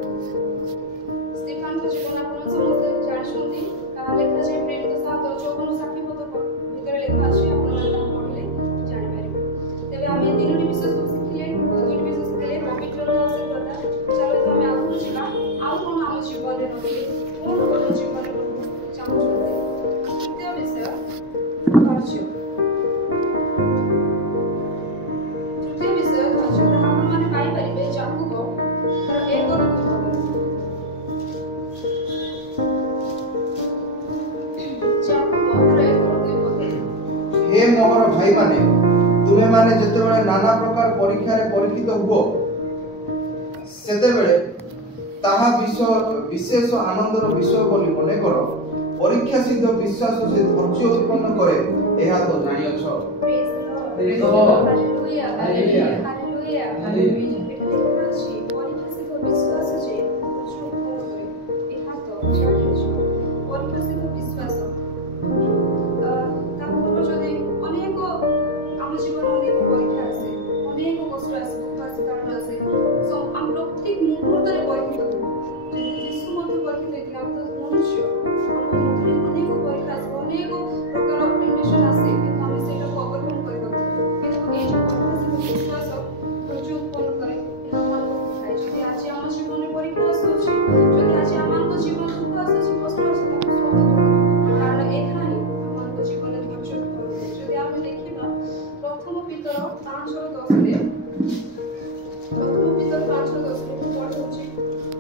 ଷ୍ଟିଫାନଙ୍କ ଜୀବନ ଆପଣ ସମସ୍ତେ ଜାଣିଛନ୍ତି ତାହା ଲେଖାଯାଏ ପ୍ରେରିତ 7:54 ସାକ୍ଷୀପତ୍ର ଭିତରେ ଲେଖା ଅଛି ଆପଣମାନେ ତାହା ପଢ଼ିଲେ ଜାଣିପାରିବେ। ତେବେ ଆମେ ଏ ତିନୋଟି ବିଷୟ ସବୁ ଶିଖିଲେ ଦୁଇଟି ବିଷୟ ଶିଖିଲେ ପବିତ୍ରତା ଆଉ ସିଦ୍ଧତା। ଚାଲନ୍ତୁ ଆମେ ଆଗକୁ ଯିବା ଆଉ କ'ଣ ଆମ ଜୀବନରେ ରହିଲେ କ'ଣ ଆମ ଜୀବନରେ ଚାହୁଁଛନ୍ତି। ତୃତୀୟ ବିଷୟ ଧୈର୍ଯ୍ୟ। ତୃତୀୟ ବିଷୟ ଧୈର୍ଯ୍ୟ ତାହା ଆପଣମାନେ ପାଇପାରିବେ ଯାକୁବ 1:2 हे मोहर भाई माने तुमे माने जेतेबेले नाना प्रकार परीक्षारे परीक्षित हुओ सेतेबेले ताहा विशेष आनंदर विषय बोली मने कर परीक्षा सिद्ध विश्वास से धैर्य उत्पन्न करे एहा तो जानियछ। Praise the Lord hallelujah hallelujah hallelujah hallelujah. परीक्षा सिद्ध विश्वास जे धैर्य उत्पन्न करे एहा तो जानियछ। परीक्षा सिद्ध विश्वास জীবনে অনেক পরীক্ষা আছে অনেক কষ্ট আছে দুঃখ আছে কারণ আছে আমরা প্রত্যেক মুহূর্তে পরীক্ষিত হব। যিশু মধ্যে পরীক্ষিত হয়েছিল আমি তো মনুষ্য আমার মধ্যে অনেক পরীক্ষা আছে অনেক প্রকার টেম্পটেশন আছে কিন্তু আমি সেটাকে ওভারকাম করব কিন্তু এই যে পরীক্ষা বিশ্বাস ধৈর্য উৎপন্ন করে আমার ভাই যদি আজ আমার জীবনে পরীক্ষা আসছে যদি আজ আমার জীবন দুঃখ আসছে কষ্ট আসছে তাহলে সত্য কারণ এখানে আমার জীবনে ধৈর্য উৎপন্ন যদি আমি দেখিবা প্রথম পিতর 5:10 পড়ুছি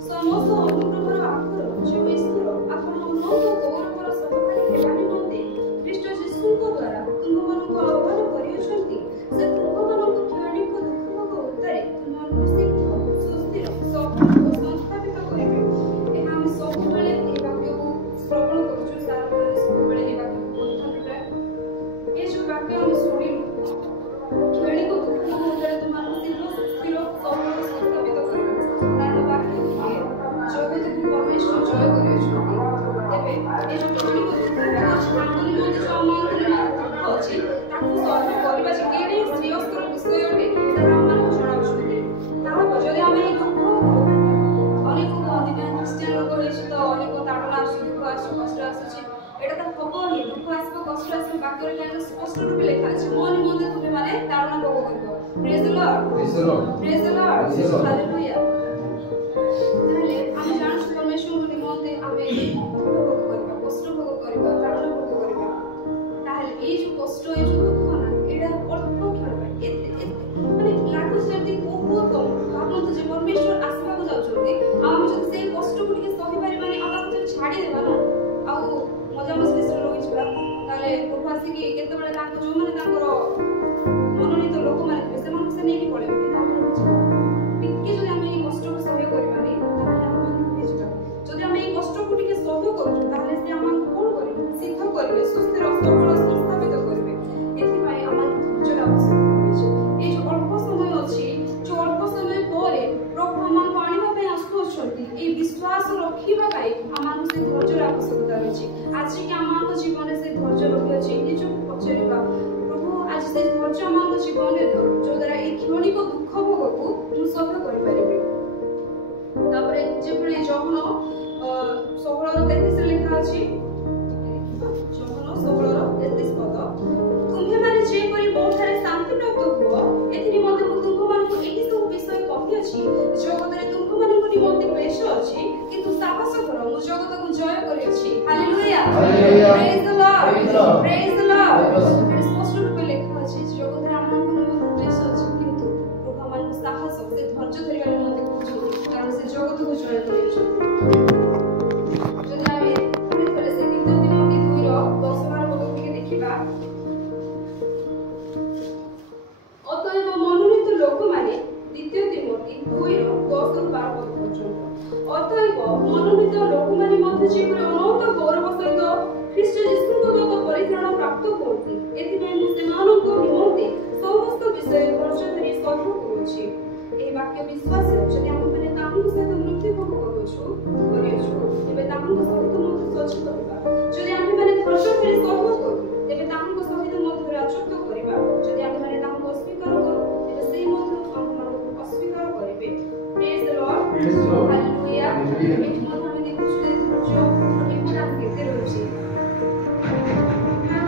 সমস্ত অনুগ্রহর আখর যে ଈଶ୍ୱର ଆପଣ ଅନନ୍ତ ଗୌରବର ସହକାରୀ ହେବା ନିମନ୍ତେ ଖ୍ରୀଷ୍ଟ ଯୀଶୁଙ୍କ ଦ୍ୱାରା ତୁମମାନଙ୍କୁ ଆହ୍ୱାନ କରିଅଛନ୍ତି ସେ ତୁମମାନଙ୍କୁ କ୍ଷଣିକ ଦୁଃଖ ଭୋଗ ଉତ୍ତାରେ ତୁମମାନଙ୍କୁ ସିଦ୍ଧ ସୁସ୍ଥିର ସଫଳ ଓ ସଂସ୍ଥାପିତ କରିବେ। ଏହା ଆମେ ସବୁବେଳେ ଏହି ବାକ୍ୟକୁ ଶ୍ରବଣ କରୁଛୁ ସାରମାନେ ସବୁବେଳେ ଏହି ବାକ୍ୟକୁ ପଢ଼ୁଥାନ୍ତି। ଏ ଯେଉଁ ବାକ୍ୟ ଆମେ ଶୁଣିଲୁ କ୍ଷଣିକ ଦୁଃଖ ଭୋଗ ଉତ୍ତାରେ ତୁମମାନଙ୍କୁ ସିଦ୍ଧ ସୁସ୍ଥିର ସଫଳ ସଂସ୍ଥାପିତ କରିବେ ତାର ବାକ୍ୟ ଜଗତକୁ ପରମେଶ୍ୱର ଜୟ କରିଅଛନ୍ତି। ତେବେ ଏ ଯେଉଁ କ୍ଷଣିକ ଦୁଃଖ ଅଛି ତାଙ୍କ ନିମନ୍ତେ ଯେଉଁ ଆମମାନଙ୍କ ଦୁଃଖ ଅଛି ତାକୁ ସହ୍ୟ କରିବା ଯେ କେଡ଼େ ଶ୍ରେୟସ୍କର ବିଷୟ ଅଟେ ତାହା ଆମମାନଙ୍କୁ ଜଣାଉଛନ୍ତି। ତାହା ଯଦି ଆମେ ଏହି ଦୁଃଖକୁ ଅନେକ କୁହନ୍ତି ନା ଖ୍ରୀଷ୍ଟିଆନ ଲୋକ ହେଇଛି ତ ଅନେକ ତାଡ଼ନା ଆସୁଛି ଦୁଃଖ ଆସୁଛି କଷ୍ଟ ଆସୁଛି ଏଇଟା ତ ହବ ହିଁ ଦୁଃଖ ଆସିବ କଷ୍ଟ ଆସିବ ବାକ୍ୟରେ କାହିଁକି ସ୍ପଷ୍ଟ ରୂପେ ଲେଖା ଅଛି ମୋ ନିମନ୍ତେ ତୁମେ ମାନେ ତାଡ଼ନା ଭୋଗ କରିବ। ପ୍ରେଜ୍ the Lord praise the Lord hallelujah. ତାହେଲେ ଆମେ ଜାଣୁଛୁ ପରମେଶ୍ୱରଙ୍କ ନିମନ୍ତେ ଆମେ ଦୁଃଖ ଭୋଗ କରିବା କଷ୍ଟ ଭୋଗ କରିବା ତାଡ଼ନା ଭୋଗ କରିବା ତାହେଲେ ଏଇ ଯେଉଁ କଷ୍ଟ ଏଇ ଯେଉଁ ଦୁଃଖ ନା ଏଇଟା ଅଳ୍ପ କ୍ଷଣ ପାଇଁ ଏତେ ମାନେ ଲାଗୁଛି ଯେମିତି ବହୁତ ଭାବନ୍ତୁ ଯେ ପରମେଶ୍ୱର ଆସିବାକୁ ଯାଉଛନ୍ତି ଆଉ ଆମେ ଯଦି ସେଇ କଷ୍ଟକୁ ଟିକେ ସହିପାରିବାନି ଆଉ ତାକୁ ଯଦି ଛାଡ଼ିଦେବା ନା ଆଉ ମଜାମସ୍ତିରେ ରହିଯିବା ତାହେଲେ ପ୍ରଭୁ ଆସିକି କେତେବେଳେ ତାଙ୍କ ଯେଉଁମାନେ ତାଙ୍କର ମନୋନୀତ ଲୋକମାନେ ଥିବେ ସେମାନଙ୍କୁ ସେ ନେଇକି ପଳେଇବେ କିନ୍ତୁ ଆମେ ରହିଯିବା। ଟିକେ ଯଦି ଆମେ ଏଇ କଷ୍ଟକୁ ସହ୍ୟ କରିବାନି ତାହେଲେ ଆମେ ରହିଯିବା। ଯଦି ଆମେ ଏଇ କଷ୍ଟକୁ ଟିକେ ସହ୍ୟ କରିଅଛି। Hallelujah Hallelujah. ପ୍ରେଜ୍ the Lord Praise the Lord. ପ୍ରେଜ୍ the Lord. Praise the Lord. ଏଠି ସ୍ପଷ୍ଟ ରୂପେ ଲେଖା ଅଛି ଯେ ଜଗତରେ ଆମମାନଙ୍କ ନିମନ୍ତେ କ୍ଲେଶ ଅଛି କିନ୍ତୁ ପ୍ରଭୁ ଆମମାନଙ୍କୁ ସାହସ ସେ ଧୈର୍ଯ୍ୟ ଧରିବା ନିମନ୍ତେ କହୁଛନ୍ତି କାରଣ ସେ ଜଗତକୁ ଜୟ କରିଅଛନ୍ତି। ଯଦି ଆମେ ପୁଣି ଥରେ ସେ 2 ତିମୋଥୀ 2:10-12 ପଦକୁ ଟିକେ ଦେଖିବା। ଅତଏବ ମନୋନୀତ ଲୋକମାନେ 2 ତିମୋଥୀ 2:10-12 ପଦ ପର୍ଯ୍ୟନ୍ତ ଅତଏବ ମନୋନୀତ ଲୋକମାନେ ମଧ୍ୟ ଯେପରି ଅନନ୍ତ ଗୌରବ ସହିତ ଖ୍ରୀଷ୍ଟ ଯୀଶୁଙ୍କ ଦ୍ୱାରା ପରିତ୍ରାଣ ପ୍ରାପ୍ତ ହୁଅନ୍ତି ଏଥିପାଇଁ ମୁଁ ସେମାନଙ୍କ ନିମନ୍ତେ ସମସ୍ତ ବିଷୟ ଧୈର୍ଯ୍ୟ ଧରି ସହ୍ୟ କରୁଅଛି। ଏହି ବାକ୍ୟ ବିଶ୍ୱାସ ଯଦି ଆମେମାନେ ତାହାଙ୍କ ସହିତ ମୃତ୍ୟୁ ଭୋଗ କରିଅଛୁ ତେବେ ତାହାଙ୍କ ସହିତ ମଧ୍ୟ ସଜ୍ଜିତ ହେବା। ଯଦି ଆମେମାନେ ଧୈର୍ଯ୍ୟ ଧରି ସହ୍ୟ କରୁ ତେବେ ତାହାଙ୍କ ସହିତ ମଧ୍ୟ ରାଜତ୍ୱ କରିବା। ଯଦି ଆମେମାନେ ତାହାଙ୍କୁ ଅସ୍ୱୀକାର କରୁ ତେବେ ସେ ମଧ୍ୟ ଆମମାନଙ୍କୁ ଅସ୍ୱୀକାର କରିବେ। ପ୍ରେଜ୍ the Lord Praise the Lord. Hallelujah. Hallelujah. ଏଠି ମଧ୍ୟ ଆମେ ଦେଖୁଛୁ ଯେ ଧୈର୍ଯ୍ୟ ଇମ୍ପୋର୍ଟାଣ୍ଟ କେତେ ରହିଛି।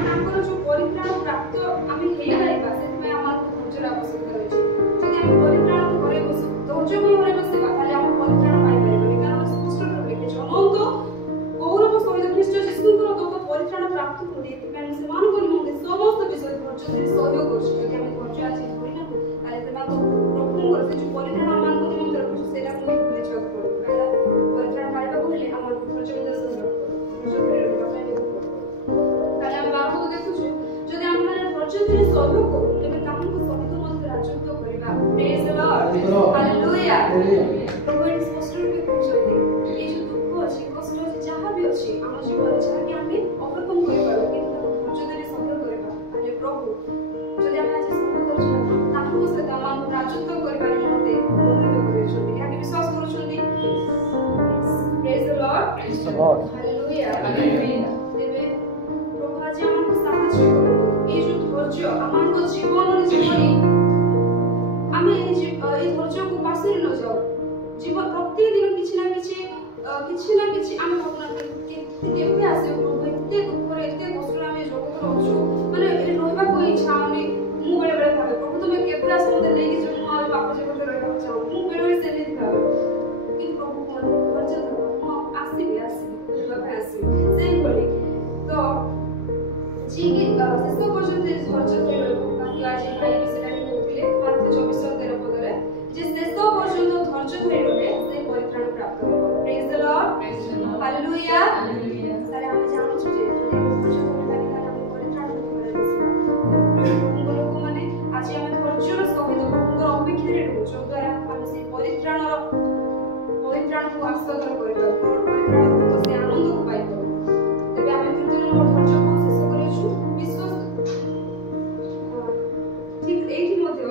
ତାଙ୍କର ଯୋଉ ପରିତ୍ରାଣ ପ୍ରାପ୍ତ ଆମେ ହେଇପାରିବା ସେଥିପାଇଁ ଆମକୁ ଧୈର୍ଯ୍ୟର ଆବଶ୍ୟକତା ରହିଛି। ଯଦି ଆମେ ପରିତ୍ରାଣ ଘରେ ବସି ଧୈର୍ଯ୍ୟ କରି ଘରେ ବସିବା ତାହେଲେ ଆମେ ପରିତ୍ରାଣ ପାଇପାରିବାନି କାରଣ ସ୍ପଷ୍ଟ ଭାବେ ଲେଖିଛି ଅନନ୍ତ ଗୌରବ ସହିତ ଖ୍ରୀଷ୍ଟ ଯୀଶୁଙ୍କର ଦ୍ୱାରା ପରିତ୍ରାଣ ପ୍ରାପ୍ତ ହୁଅନ୍ତି ଏଥିପାଇଁ ଆମେ ସେମାନଙ୍କ ନିମନ୍ତେ ସମସ୍ତ ବିଷୟ ଧୈର୍ଯ୍ୟ ଧରି ସହ୍ୟ କରୁଛୁ। ଯଦି ଆମେ ଧୈର୍ଯ୍ୟ ଆଜି ଧରିନାହୁଁ ତାହେଲେ ସେମାନଙ୍କ ପ୍ରଭୁଙ୍କର ସେ ଯୋଉ ପରିତ୍ରାଣ ଆମମାନଙ୍କ ନିମନ୍ତେ ରଖୁଛୁ ସେଇଟାକୁ ବୁଝିବାକୁ ପଡ଼ିବ। କାହିଁକିନା ପରିତ୍ରାଣ ପାଇବାକୁ ହେଲେ ଆମକୁ ଧୈର୍ଯ୍ୟ ମଧ୍ୟ ସହ୍ୟ ଧୈର୍ଯ୍ୟ ଧରି ରହିବା ପାଇଁ ପଡ଼ିବ। ତାହେଲେ ଆମେ ବାରକୁ ଦେଖୁଛୁ ଯଦି ଆମେମାନେ ଧୈର୍ଯ୍ୟ ଧରି ସହ୍ୟ କରୁ ତେବେ ତାହାଙ୍କ ସହିତ ମଧ୍ୟ ରାଜତ୍ୱ କରିବା। ପ୍ରେଜ୍ ଦ ଲର୍ଡ ହାଲେଲୁୟା। ପ୍ରଭୁ ଏଠି ସ୍ପଷ୍ଟ ରୂପେ କହୁଛନ୍ତି ଏଇ ଯୋଉ ଦୁଃଖ ଅଛି କଷ୍ଟ ଅଛି ଯାହା ବି ଅଛି ଆମ ଜୀବନରେ ଯାହାକି ଆମେ ଓଭରକମ୍ କରିପାରୁ କିନ୍ତୁ ତାକୁ ଧୈର୍ଯ୍ୟ ଧରି ସହ୍ୟ କରିବା ତାହେଲେ ପ୍ରଭୁ ଯଦି ଆମେ ଆଜି ସହ୍ୟ କରୁଛୁ ତାହାଙ୍କ ସହିତ ଆମକୁ ରାଜତ୍ୱ କରିବା ନିମନ୍ତେ ମନୋନୀତ କରିଛନ୍ତି। ଏହାକି ବିଶ୍ୱାସ କରୁଛନ୍ତି। ପ୍ରେଜ୍ ଦ ଲର୍ଡ ହାଲେଲୁୟା। ତେବେ ପ୍ରଭୁ ଆଜି ଆମକୁ ସାହାଯ୍ୟ କରନ୍ତୁ ଏଇ ଯୋଉ ଧୈର୍ଯ୍ୟ ଆମଙ୍କ ଜୀବନରେ ଯେପରି ଆମେ ଏଇ ଧୈର୍ଯ୍ୟକୁ ପାଶୋରି ନ ଯାଉ ଜୀବନ ପ୍ରତିଦିନ କିଛି ନା କିଛି ଆମେ କେବେ ଆସିବ ପ୍ରଭୁ ଏତେ ଦୁଃଖରେ ଏତେ କଷ୍ଟରେ ଆମେ ଜଗତରେ ଅଛୁ ମାନେ ରହିବାକୁ ଇଚ୍ଛା ହଉନି। ମୁଁ ବେଳେ ବେଳେ ଭାବେ ପ୍ରଭୁ ତୁମେ କେବେ ଆସ ମତେ ନେଇକି ଯିବ ମୁଁ ଆଉ ପାପ ଜଗତରେ ରହିବାକୁ ଚାହୁଁ ମୁଁ ବେଳେ ବେଳେ ସେମିତି ଭାବେ କିନ୍ତୁ ପ୍ରଭୁ କୁହନ୍ତି ଧୈର୍ଯ୍ୟ ଧର ମୁଁ ଆସିବି ରହିବା ପାଇଁ ଆସିବି ସେଇଭଳି ତ ଯିଏକି ଶେଷ ପର୍ଯ୍ୟନ୍ତ ଧୈର୍ଯ୍ୟ ଧରି ରହିବ ବାକି ଆଜି ଭାଇ ବି ସେଟା ହିଁ କହୁଥିଲେ ମାତ୍ର 24:13 ପଦରେ ଯେ ଶେଷ ପର୍ଯ୍ୟନ୍ତ ଧୈର୍ଯ୍ୟ ଧରି ରହିଲେ ସେ ପରିତ୍ରାଣ ପ୍ରାପ୍ତ ହେବ। ପ୍ରେଜ୍ ଦ ଲର୍ଡ ହାଲେଲୁୟା। ତାହେଲେ ଆମେ ଜାଣୁଛୁ ଯେ ଯଦି ଧୈର୍ଯ୍ୟ ଧରି ତାହେଲେ ଆମେ ପରିତ୍ରାଣ ଭୋଗରେ ବସିବା। ପ୍ରଭୁଙ୍କ ଲୋକମାନେ ଆଜି ଆମେ ଧୈର୍ଯ୍ୟର ସହିତ ପ୍ରଭୁଙ୍କର ଅପେକ୍ଷାରେ ରହୁ ଯଦ୍ୱାରା ଆମେ ସେଇ ପରିତ୍ରାଣକୁ ଆସ୍ୱାଦନ କରିବା ପରିତ୍ରାଣକୁ ସେ ଆନନ୍ଦକୁ ପାଇପାରୁ। ତେବେ ଆମେ ତୃତୀୟ ନମ୍ବର ଧୈର୍ଯ୍ୟକୁ ଶେଷ କରିଛୁ ବିଶ୍ୱାସ ଠିକ ଏଇଠି ମଧ୍ୟ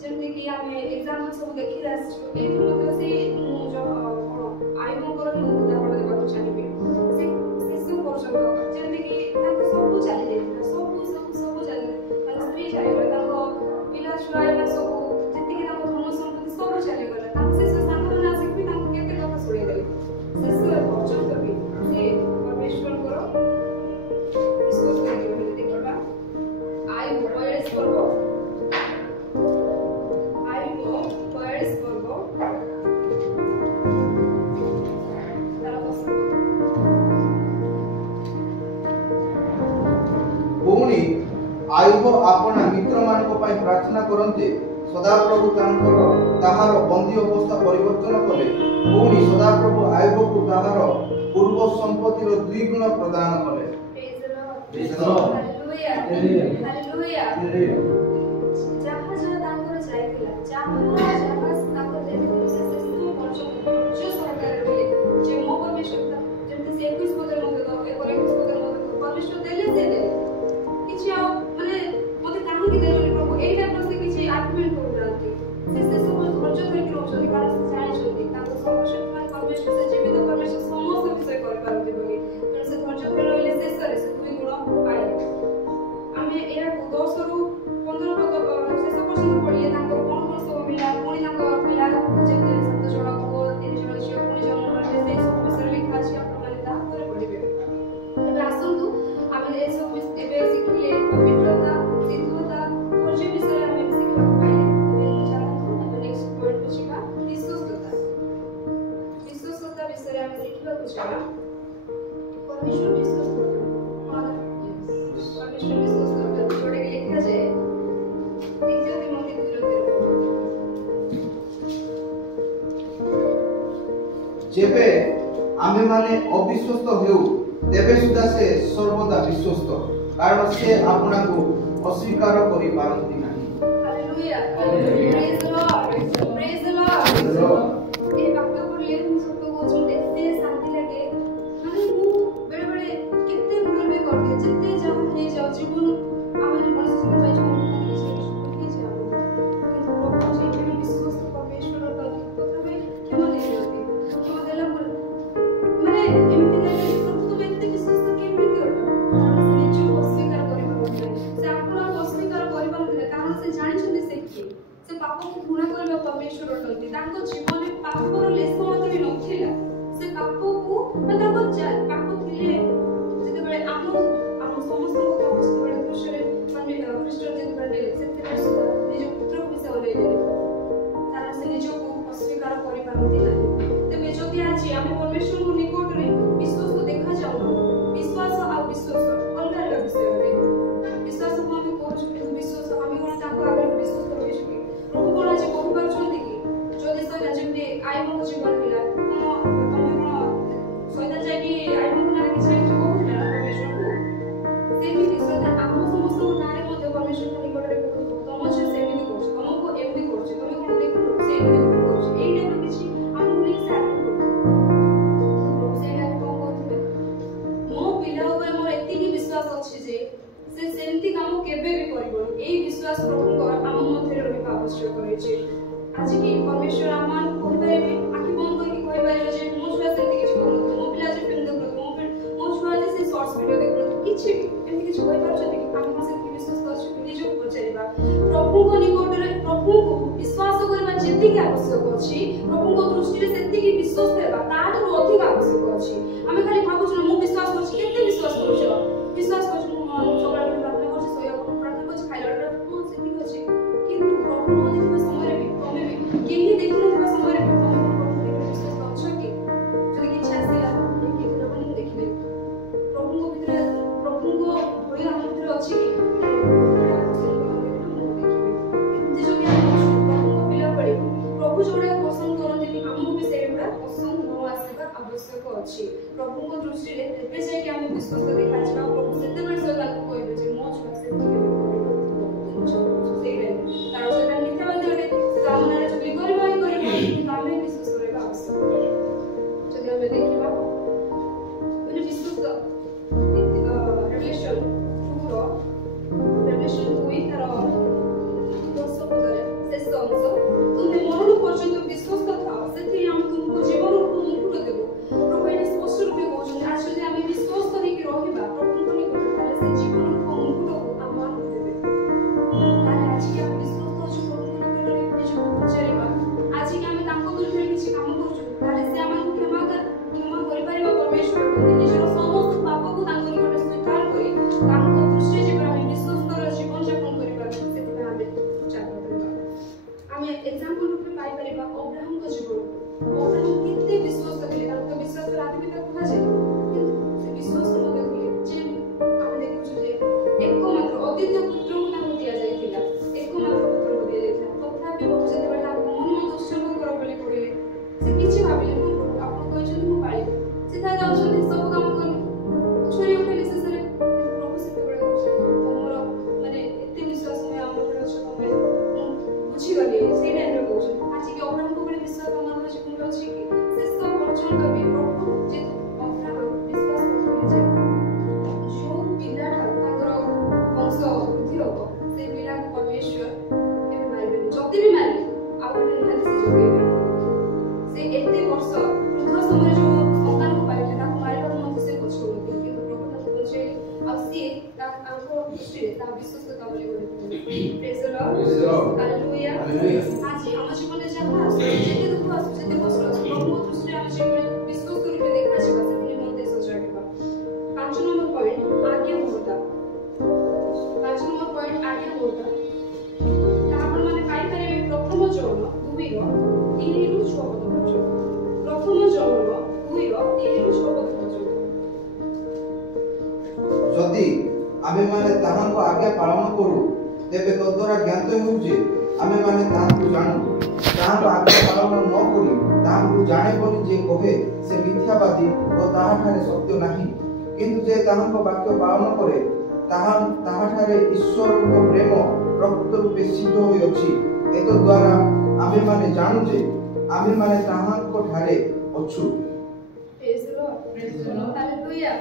ଯେମିତିକି ଆମେ ଏକ୍ସାମ୍ପଲ ସବୁ ଦେଖି ଆସିଛୁ ଏଇଠି ମଧ୍ୟ ସେ ଆୟୁବଙ୍କର ଉଦାହରଣ ଦେବାକୁ ଚାହିଁବି। ସେ ଶେଷ ପର୍ଯ୍ୟନ୍ତ ଯେମିତିକି ତାଙ୍କ ସବୁ ଚାଲି ଯାଇଥିଲା ସବୁ ଚାଲିଥିଲା ତାଙ୍କ ସ୍ତ୍ରୀ ଚାଲିଗଲା ତାଙ୍କ ପିଲା ଛୁଆ ଏଗୁଡ଼ା ସବୁ ଯେତିକି ତାଙ୍କ ଧନ ସମ୍ପତ୍ତି ସବୁ ଚାଲିଗଲା ତାଙ୍କ ଶେଷ ସାଙ୍ଗମାନେ ଆସିକି ବି ତାଙ୍କୁ କେତେ କଥା ଶୁଣେଇଦେଲେ ଶେଷ ପର୍ଯ୍ୟନ୍ତ ବି ସେ ପରମେଶ୍ୱରଙ୍କର ବିଶ୍ୱାସ କରିକି ରହିଲେ। ଦେଖିବା ଆୟୁବ 42 ପର୍ବ ପୁଣି ଆୟୁବ ଆପଣା ମିତ୍ରମାନଙ୍କ ପାଇଁ ପ୍ରାର୍ଥନା କରନ୍ତେ ସଦାପ୍ରଭୁ ତାହାର ବନ୍ଦୀ ଅବସ୍ଥା ପରିବର୍ତ୍ତନ କଲେ। ପୁଣି ସଦାପ୍ରଭୁ ଆୟୁବକୁ ତାହାର ପୂର୍ବ ସମ୍ପତ୍ତିର 2 ଗୁଣ ପ୍ରଦାନ କଲେ। ତାଙ୍କର ଯାଇଥିଲା ଯାହା ତାଙ୍କର ଯେମିତି ସେ ଶେଷ ପର୍ଯ୍ୟନ୍ତ ଧୈର୍ଯ୍ୟ ସହକାରେ ରହିଲେ ଯେ ମୋ ପରମେଶ୍ୱର ଯେମିତି ସେ 21 ପଦରେ ମଧ୍ୟ 21 ପଦରେ ମଧ୍ୟ ପରମେଶ୍ୱର ଦେଲେ ସେ ଦେଲେ କିଛି ଆଉ ମାନେ ମୋତେ କାହିଁକି ଦେଲେନି ପ୍ରଭୁ ଏଇ ଟାଇପ୍ର ସେ କିଛି ଆର୍ଗୁମେଣ୍ଟ କରୁନାହାନ୍ତି ସେ ଶେଷ ଧୈର୍ଯ୍ୟ ଧରିକି ରହୁଛନ୍ତି କାରଣ ସେ ଜାଣିଛନ୍ତି ତାଙ୍କ ସର୍ବଶକ୍ତିମାନ ପରମେଶ୍ୱର ସେ ଜୀବିତ ପରମେଶ୍ୱର ସମସ୍ତ ବିଷୟ କରିପାରନ୍ତି ବୋଲି ତେଣୁ ସେ ଧୈର୍ଯ୍ୟ ଧରି ରହିଲେ ଶେଷରେ ସେ 2 ଗୁଣ ପାଇଲେ। ଆମେ ଏହାକୁ 10ରୁ 15 ପଦ ଶେଷ ପର୍ଯ୍ୟନ୍ତ ପଢ଼ିଲେ ତାଙ୍କର କ'ଣ ସବୁ ମିଳିଲା ପୁଣି ତାଙ୍କ ପିଲା ଯେମିତି 7 ଜଣ ପୁଅ 3 ଜଣ ଝିଅ ପୁଣି ଜନ୍ମ କରିଲେ ସେଇ ସବୁ ବିଷୟରେ ଲେଖା ଅଛି। परमेश्वर विश्वास करता परमेश्वर विश्वास करता जोड़े लिखा जाए द्वितीय तिमोथी 2:13 जेबे आमे माने अविश्वस्त हेउ तेबे सुद्धा से सर्वदा विश्वस्त कारण से आपना को अस्वीकार करि पारंती नाही। Hallelujah praise the Lord praise the Lord ए भक्त पढले हम सबको बोझ देखते शांति लगे माने मु बेले बेले कितने भूल में करते जितने जाम हे जाओ जीवन आमे मनुष्य जीवन पाई जो कि जाओ किंतु प्रभु जी के विश्वास परमेश्वर का तबे क्षमा दे देते क्षमा देला बोल माने एमती लगे प्रभु तो एते विश्वास केमती करतो से निज अस्वीकार करि पारंती से आपन अस्वीकार करि पारंती कारण से जानि छथि से कि से पाप को घृणा करबा परमेश्वर अटंती तांको जीवन में पापर लेस मत भी नथिला से पाप को मतलब पाप थिले जते बेले हम समस्त को समस्त बेले कृष्ण माने कृष्ण जते बेले से सुद्धा निज पुत्र को से ओले तारा से निज को अस्वीकार करि पारंती नाही तबे जदि आज हम परमेश्वर को निकट रे विश्वास को देखा जाऊ विश्वास आ विश्वास अलग अलग विषय है विश्वास को हम कोछु विश्वास हम कोन ताको आगे विश्वास करू छी प्रभु कोन आज कहि पारछन्ती कि जदि सदा जेमते आइ मो जीवन मिला तमे कोन सदा जाकी आइ मो ना कि से कहूला परमेश्वर को सेमिति सदा हम समस्त नारे मध्ये परमेश्वर को निकट रे कहू तम जे सेमिति कोछ तमको एमति कोछ तमे कोन देखु से एमति कोछ एई टाइप किछि हम बोली से आप प्रभु से ना कोन कहथिबे मो पिला ऊपर मोर एति की विश्वास अछि जे से सेमती काम केबे भी करबो एई विश्वास प्रभु को हम मध्ये रहबा आवश्यक रहै छै आज की परमेश्वर आमान कहि पाइबे आखि बंद करके कहि पाइबे जे मो छुआ सेमती किछ करनो मो पिला जे फिल्म देखलो मो छुआ जे से शॉर्ट्स वीडियो देखलो किछि भी एमती किछ कहि पारछथि कि हम से की विश्वास करछु निजो पचारिबा प्रभु को निकट रे प्रभु को विश्वास करबा जेति के आवश्यक अछि प्रभु को दृष्टि रे सेति की विश्वास करबा ताठो अधिक आवश्यक अछि हम खाली भाबु छ मो विश्वास करछु केते विश्वास करछु विश्वास करछु सबरा प्रार्थना करछु सोया को प्रार्थना करछु खाइला को सेति करछु किंतु प्रभु न देखबा समय रे तमे भी केहि देखनु बा समय रे तमे प्रभु रे विश्वास करछु कि जदि किछ आसीला कि लोक न देखिले प्रभु को भितरे प्रभु को भय हम भितरे अछि कि जदि हम प्रभु को पिला पड़े प्रभु जोड़ा पसंद करन्ति हमहु भी सेबा पसंद न आसीबा आवश्यक अछि प्रभु को दृष्टि रे तेबे जे कि हम विश्वास देखा छिबा प्रभु सेते बेर से लागू कहबे जे मो छुआ से के सेरे तार से मिथ्या बादरे कामना रे जबि करबा कि हमें विश्वास करबा आवश्यक जदि हम देखिबा माने विश्वास रेवलेशन 2 तार 10 पदरे शेष अंश तुमे मरण पर्यंत विश्वास था सेति हम तुमको जीवन को मुकुट देबो प्रभु एने स्पष्ट रूपे कहउछन आज जदि हम विश्वास करि कि रहिबा प्रभु को निकट ताले से जीवन को मुकुट को आमान देबे ताले आज कि हम विश्वास करछु प्रभु को निकट रे निज पचारिबा आज कि हम तांको विरुद्ध किछि काम करछु ताले से हमन क्षमा करि परिबा परमेश्वर निजर समस्त पाप को तांको निकट स्वीकार करि तांको दृष्टि जे हम विश्वास कर जीवन यापन करिबा सेति हम चाहबा हम एग्जांपल रूप में पाई परिबा अब्राहम को जीवन अब्राहम कितने विश्वास करले तांको विश्वास पर आदमी तक कहा जाय किंतु से विश्वास न देखले जे हम देखु जे एकमात्र अद्वितीय पुत्र को तांको दिया जायतिला एकमात्र पुत्र को दिया जायतिला तथापि बहुत जते बेटा मन मन दुष्कर्म कर बोली पड़िले से किछि भाबिले न आपण कहछन मु पाळी सीधा जाउछन सब काम करी छोरी उठले से सरे प्रभु से बेले तमरो माने एते विश्वास में हमर छ तमे बुझी गले से टाइम रे कहछन आज के अब्राहम को बड़े विश्वास हमर जीवन में अछि कि शेष पर्यंत भी प्रभु जे अब्राहम विश्वास करले जे जो पिला ताकर वंश वृद्धि हो से पिला को परमेश्वर केबे मारबे जति भी मारे आपण निहाल से जोगेबे से एते वर्ष वृद्ध समय जो संतान को पाइले ताको मारिबा मत से कुछ हो कि प्रभु ताको बोले आ से ता आंको दृष्टि ता विश्वास का बोले बोले प्रेज द लॉर्ड हालेलुया आज हम जीवन में जहाँ जेते दुख आसु जेते कष्ट आसु प्रभु दृष्टि हम जीवन विश्वास करि देखा छिबा सेति मन देश सजाडिबा 5 नंबर पॉइंट आज्ञा होता 5 नंबर पॉइंट आज्ञा होता आपण माने पाई परिबे प्रथम जौन 2 रो 3 रु 6 पद प्रथम जौन 2 रो 3 रु 6 पद ଯଦି ଆମେମାନେ ତାହାଙ୍କ ଆଜ୍ଞା ପାଳନ କରୁ ତେବେ ତଦ୍ୱାରା ଜ୍ଞାତ ହେଉ ଯେ ଆମେମାନେ ତାହାଙ୍କୁ ଜାଣୁ। ତାହାଙ୍କ ଆଜ୍ଞା ପାଳନ ନ କରି ତାହାଙ୍କୁ ଜାଣେ ବୋଲି ଯେ କହେ ସେ ମିଥ୍ୟାବାଦୀ ଓ ତାହାଠାରେ ସତ୍ୟ ନାହିଁ। କିନ୍ତୁ ଯେ ତାହାଙ୍କ ବାକ୍ୟ ପାଳନ କରେ ତାହାଠାରେ ଈଶ୍ୱରଙ୍କ ପ୍ରେମ ପ୍ରକୃତ ରୂପେ ସିଦ୍ଧ ହୋଇଅଛି। ଏତଦ୍ୱାରା ଆମେମାନେ ଜାଣୁ ଯେ ଆମେମାନେ ତାହାଙ୍କ ଠାରେ ଅଛୁ। Praise the Lord. Hallelujah.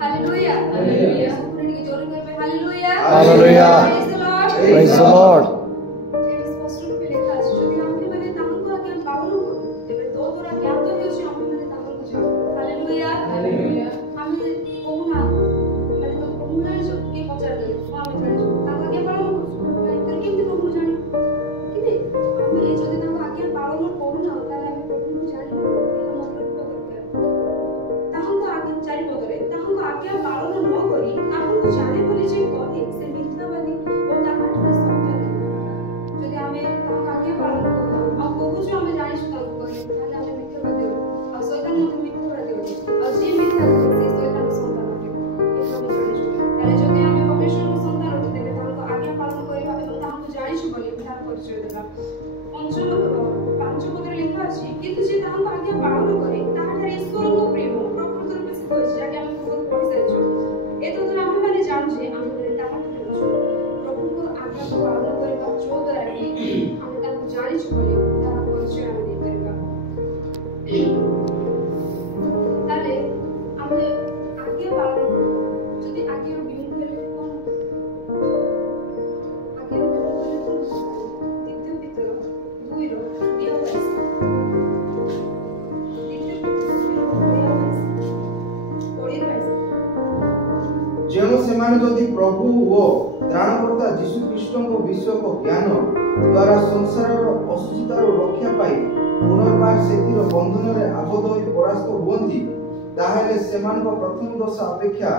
Hallelujah. Hallelujah. ଟିକେ ଜୋରେ କହିବେ hallelujah. Hallelujah. Praise the Lord. Praise the Lord. ଏଠି ସ୍ପଷ୍ଟ ରୂପେ ଲେଖା ଅଛି ଯଦି ଆମେମାନେ ତାହାଙ୍କ ଆଜ୍ଞା ପାଳନ କରୁ ତେବେ ତଦ୍ୱାରା ଜ୍ଞାତ ହେଉଛି ଆମେମାନେ ତାହାଙ୍କୁ ଜାଣୁ। Hallelujah. Hallelujah. ଆମେ କହୁନା ମାନେ ତମେ ପ୍ରଭୁ ଜାଣିଛ କିଏ ପଚାରିଦେଲେ ଆମେ ଜାଣିଛୁ ତାଙ୍କ ଆଜ୍ଞା ପାଳନ କରୁଛୁ ତାହେଲେ କେମିତି ପ୍ରଭୁ ଜାଣିବୁ? କିନ୍ତୁ ଆମେ ଯଦି ତାଙ୍କ ଆଜ୍ଞା ପାଳନ କରୁନାହୁଁ ତାହେଲେ ଆମେ ପ୍ରଭୁଙ୍କୁ ଜାଣିବୁ। ତାହାଙ୍କ ଆଜ୍ଞା ଚାରିପଦରେ ତାହାଙ୍କ ଆଜ୍ଞା ପାଳନ ନ କରି ତାହାଙ୍କୁ ଜାଣେ ବୋଲି ଯେ କହେ ସେ ମିଥ୍ୟାବାଦୀ ଓ ତାହାଠାରେ ସତ୍ୟ ନାହିଁ। ଯଦି ଆମେ ତାହାଙ୍କ ଆଜ୍ଞା ପାଳନ କରୁ ଆଉ କହୁଛୁ ଆମେ ଜାଣିଛୁ ତାଙ୍କୁ କହିଲେ ତାହେଲେ ଆମେ ମିଥ୍ୟାବାଦୀ ହେବୁ ଆଉ ଶୈତାନ ମଧ୍ୟ ମିଥ୍ୟାବାଦୀ ହେବୁ ଆଉ ଯିଏ ମିଥ୍ୟା କରେ ସେ ଶୈତାନର ସନ୍ତାନ ଅଟେ। ଏହା ଆମେ ଜାଣିଛୁ। ତାହେଲେ ଯଦି ଆମେ ପରମେଶ୍ୱରଙ୍କ ସନ୍ତାନ ଅଟୁ ତେବେ ତାଙ୍କ ଆଜ୍ଞା ପାଳନ କରିବା ଏବଂ ତାହାଙ୍କୁ ଜାଣିଛୁ ବୋଲି ତାହାର ପରିଚୟ ଦେବା। ପାଞ୍ଚ ପଦରେ ଲେଖା ଅଛି କିନ୍ତୁ ଯେ ତାହାଙ୍କ ଆଜ୍ଞା ପାଳନ କରେ ତାହାଠାରେ ଈଶ୍ୱରଙ୍କ ପ୍ରେମ ପ୍ରକୃତ ରୂପେ ସିଦ୍ଧ ହୋଇଛି ଯାହାକି ଆମେ ପୂର୍ବରୁ ପଢ଼ି ସାରିଛୁ। ଏତଦ୍ୱାରା ଆମେମାନେ ଜାଣୁ ଯେ ଆମେମାନେ ତାହାଠାରେ ଅଛୁ। ପ୍ରଭୁଙ୍କ ଆଜ୍ଞାକୁ ପାଳନ କରିବା ଯଦ୍ୱାରା କି ଆମେ ତାଙ୍କୁ ଜାଣିଛୁ ବୋଲି ତାହାର ପରିଚୟ ଆମେ ଦେଇପାରିବା। ତାହେଲେ ଆମେ ଆଜ୍ଞା ପାଳନ କରୁ ଯଦି ଆଜ୍ଞାର ବିମୁଖ ହେଲେ କ'ଣ ଆଜ୍ଞାର ବିମୁଖ ହେଲେ କ'ଣ? ଦ୍ୱିତୀୟ ପିତର 2:22 ଯେଣୁ ସେମାନେ ଯଦି ପ୍ରଭୁ ଓ ତ୍ରାଣକର୍ତ୍ତା ଯୀଶୁ ଖ୍ରୀଷ୍ଟଙ୍କ ବିଷୟକ ଜ୍ଞାନ ଦ୍ୱାରା ସଂସାରର ଅସୁଚିତାରୁ ରକ୍ଷା ପାଇ ପୁନର୍ବାର ସେଥିର ବନ୍ଧନରେ ଆବଦ୍ଧ ହୋଇ ପରାସ୍ତ ହୁଅନ୍ତି ତାହେଲେ ସେମାନଙ୍କ ପ୍ରଥମ ଦଶା ଅପେକ୍ଷା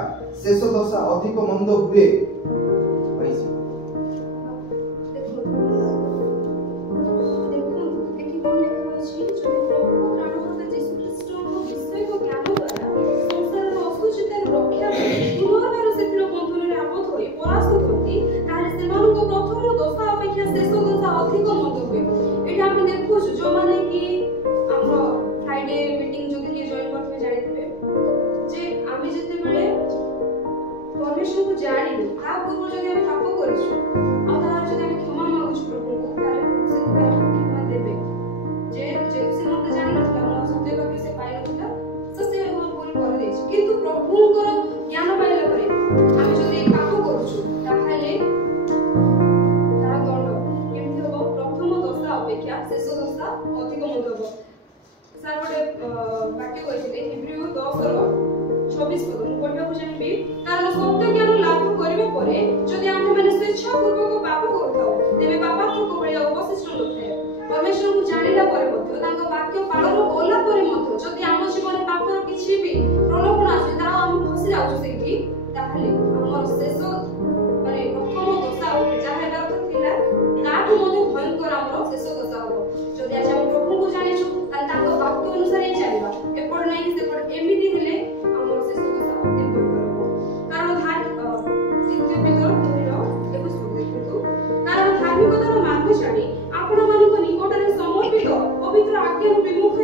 ଶେଷ ଦଶା ଅଧିକ ମନ୍ଦ ହୁଏ। ଯୋଉମାନେ କି ଆମର ଫ୍ରାଇଡେ ମିଟିଂ ଯଦି କିଏ ଜଏନ୍ କରିଥିବେ ଜାଣିଥିବେ ଯେ ଆମେ ଯେତେବେଳେ ପରମେଶ୍ୱରକୁ ଜାଣିନୁ ତା ପୂର୍ବରୁ ଯଦି ଆମେ ପାପ କରିଛୁ ଆଉ ତାହାର ଯଦି ଆମେ କ୍ଷମା ମାଗୁଛୁ ପ୍ରଭୁଙ୍କୁ ତାହେଲେ ପ୍ରଭୁ ସେଥିପାଇଁ ଆମକୁ କ୍ଷମା ଦେବେ। ଯେ ଯେହେତୁ ସେ ମୋତେ ଜାଣିନଥିଲା ମୋ ସତ୍ୟ ଭାବେ ସେ ପାଇନଥିଲା ତ ସେ ମୋର ଭୁଲ କରିଦେଇଛି କିନ୍ତୁ ପ୍ରଭୁଙ୍କର ଜ୍ଞାନ ପାଇଲା ପରେ ଆମେ ଯଦି ପାପ କରୁଛୁ ତାହେଲେ ତାର ଦଣ୍ଡ କେମିତି ହବ? ପ୍ରଥମ ଦଶା ଅପେକ୍ଷା ଶେଷ ଦଶା ଅଧିକ ମନ୍ଦ ହବ। ସାର୍ ଗୋଟେ ବାକ୍ୟ କହିଥିଲେ ହିବ୍ରୁ 10:26 ପଦ ମୁଁ ପଢ଼ିବାକୁ ଚାହିଁବି। କାରଣ ସତ୍ୟ ଜ୍ଞାନ ଲାଭ କରିବା ପରେ ଯଦି ଆମେମାନେ ସ୍ୱେଚ୍ଛା ପୂର୍ବକ ପାପ କରୁଥାଉ ତେବେ ପାପାତ୍ମକ ଭଳି ଅବଶିଷ୍ଟ ନଥାଏ। ପରମେଶ୍ୱରଙ୍କୁ ଜାଣିଲା ପରେ ମଧ୍ୟ ତାଙ୍କ ବାକ୍ୟ ପାଳନ କଲା ପରେ ମଧ୍ୟ ଯଦି ଆମ ଜୀବନରେ ପାପର କିଛି ବି ପ୍ରଲୋଭନ ଆସୁଛି ତାହା ଆମେ ଫସି ଯାଉଛୁ ସେଇଠି ତାହେଲେ ଆମର ଶେଷ ମାନେ ପ୍ରଥମ ଦଶା ଯାହା ହେବାର ଥିଲା ତାଠୁ ମଧ୍ୟ ଭୟଙ୍କର ଆମର ଶେଷ ଦଶା ହବ। ଯଦି ଆଜି ଆମେ ପ୍ରଭୁଙ୍କୁ ଜାଣିଛୁ ତାହେଲେ ତାଙ୍କ ବାକ୍ୟ ଅନୁସାରେ ହିଁ ଚାଲିବା ଏପଟେ ନାହିଁ କି ସେପଟେ ଏମିତି ହେଲେ ଆମର ଶେଷ ଦଶା ଅତି ଭୟଙ୍କର ହବ। କାରଣ ଦ୍ୱିତୀୟ ପିତର 2:21 ଦେଖନ୍ତୁ କାରଣ ଧାର୍ମିକତାର ମାର୍ଗ ଜାଣି ଆପଣମାନଙ୍କ ନିକଟରେ ସମର୍ପିତ ପବିତ୍ର ଆଜ୍ଞାରୁ ବିମୁଖ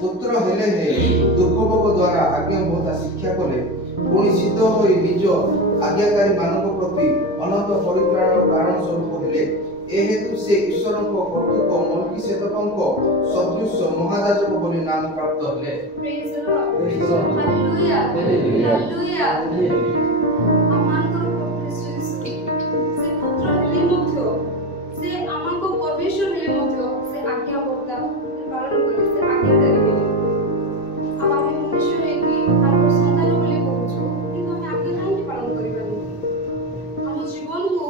पुत्र हेले हे दुख भोग द्वारा आज्ञा बहुत शिक्षा कले पुणी सिद्ध होई निज आज्ञाकारी मानव प्रति अनंत परित्राण कारण स्वरूप हेले ए हेतु से ईश्वर को कर्तृत्व मल्कीसेदकଙ୍କ सदृश महायाजक बोली नाम प्राप्त हेले। Praise the Lord, hallelujah, hallelujah. आमानकर परमेश्वर से पुत्र हेले मध्य से आमानको परमेश्वर हेले मध्य से आज्ञा भोक्ता पालन करे से आज्ञाकारी हेले। अब आमे मनुष्य हेकि तांकर संतान बोली कहूछु किंतु आमे आज्ञा काहे पालन करिबानी हम जीवन को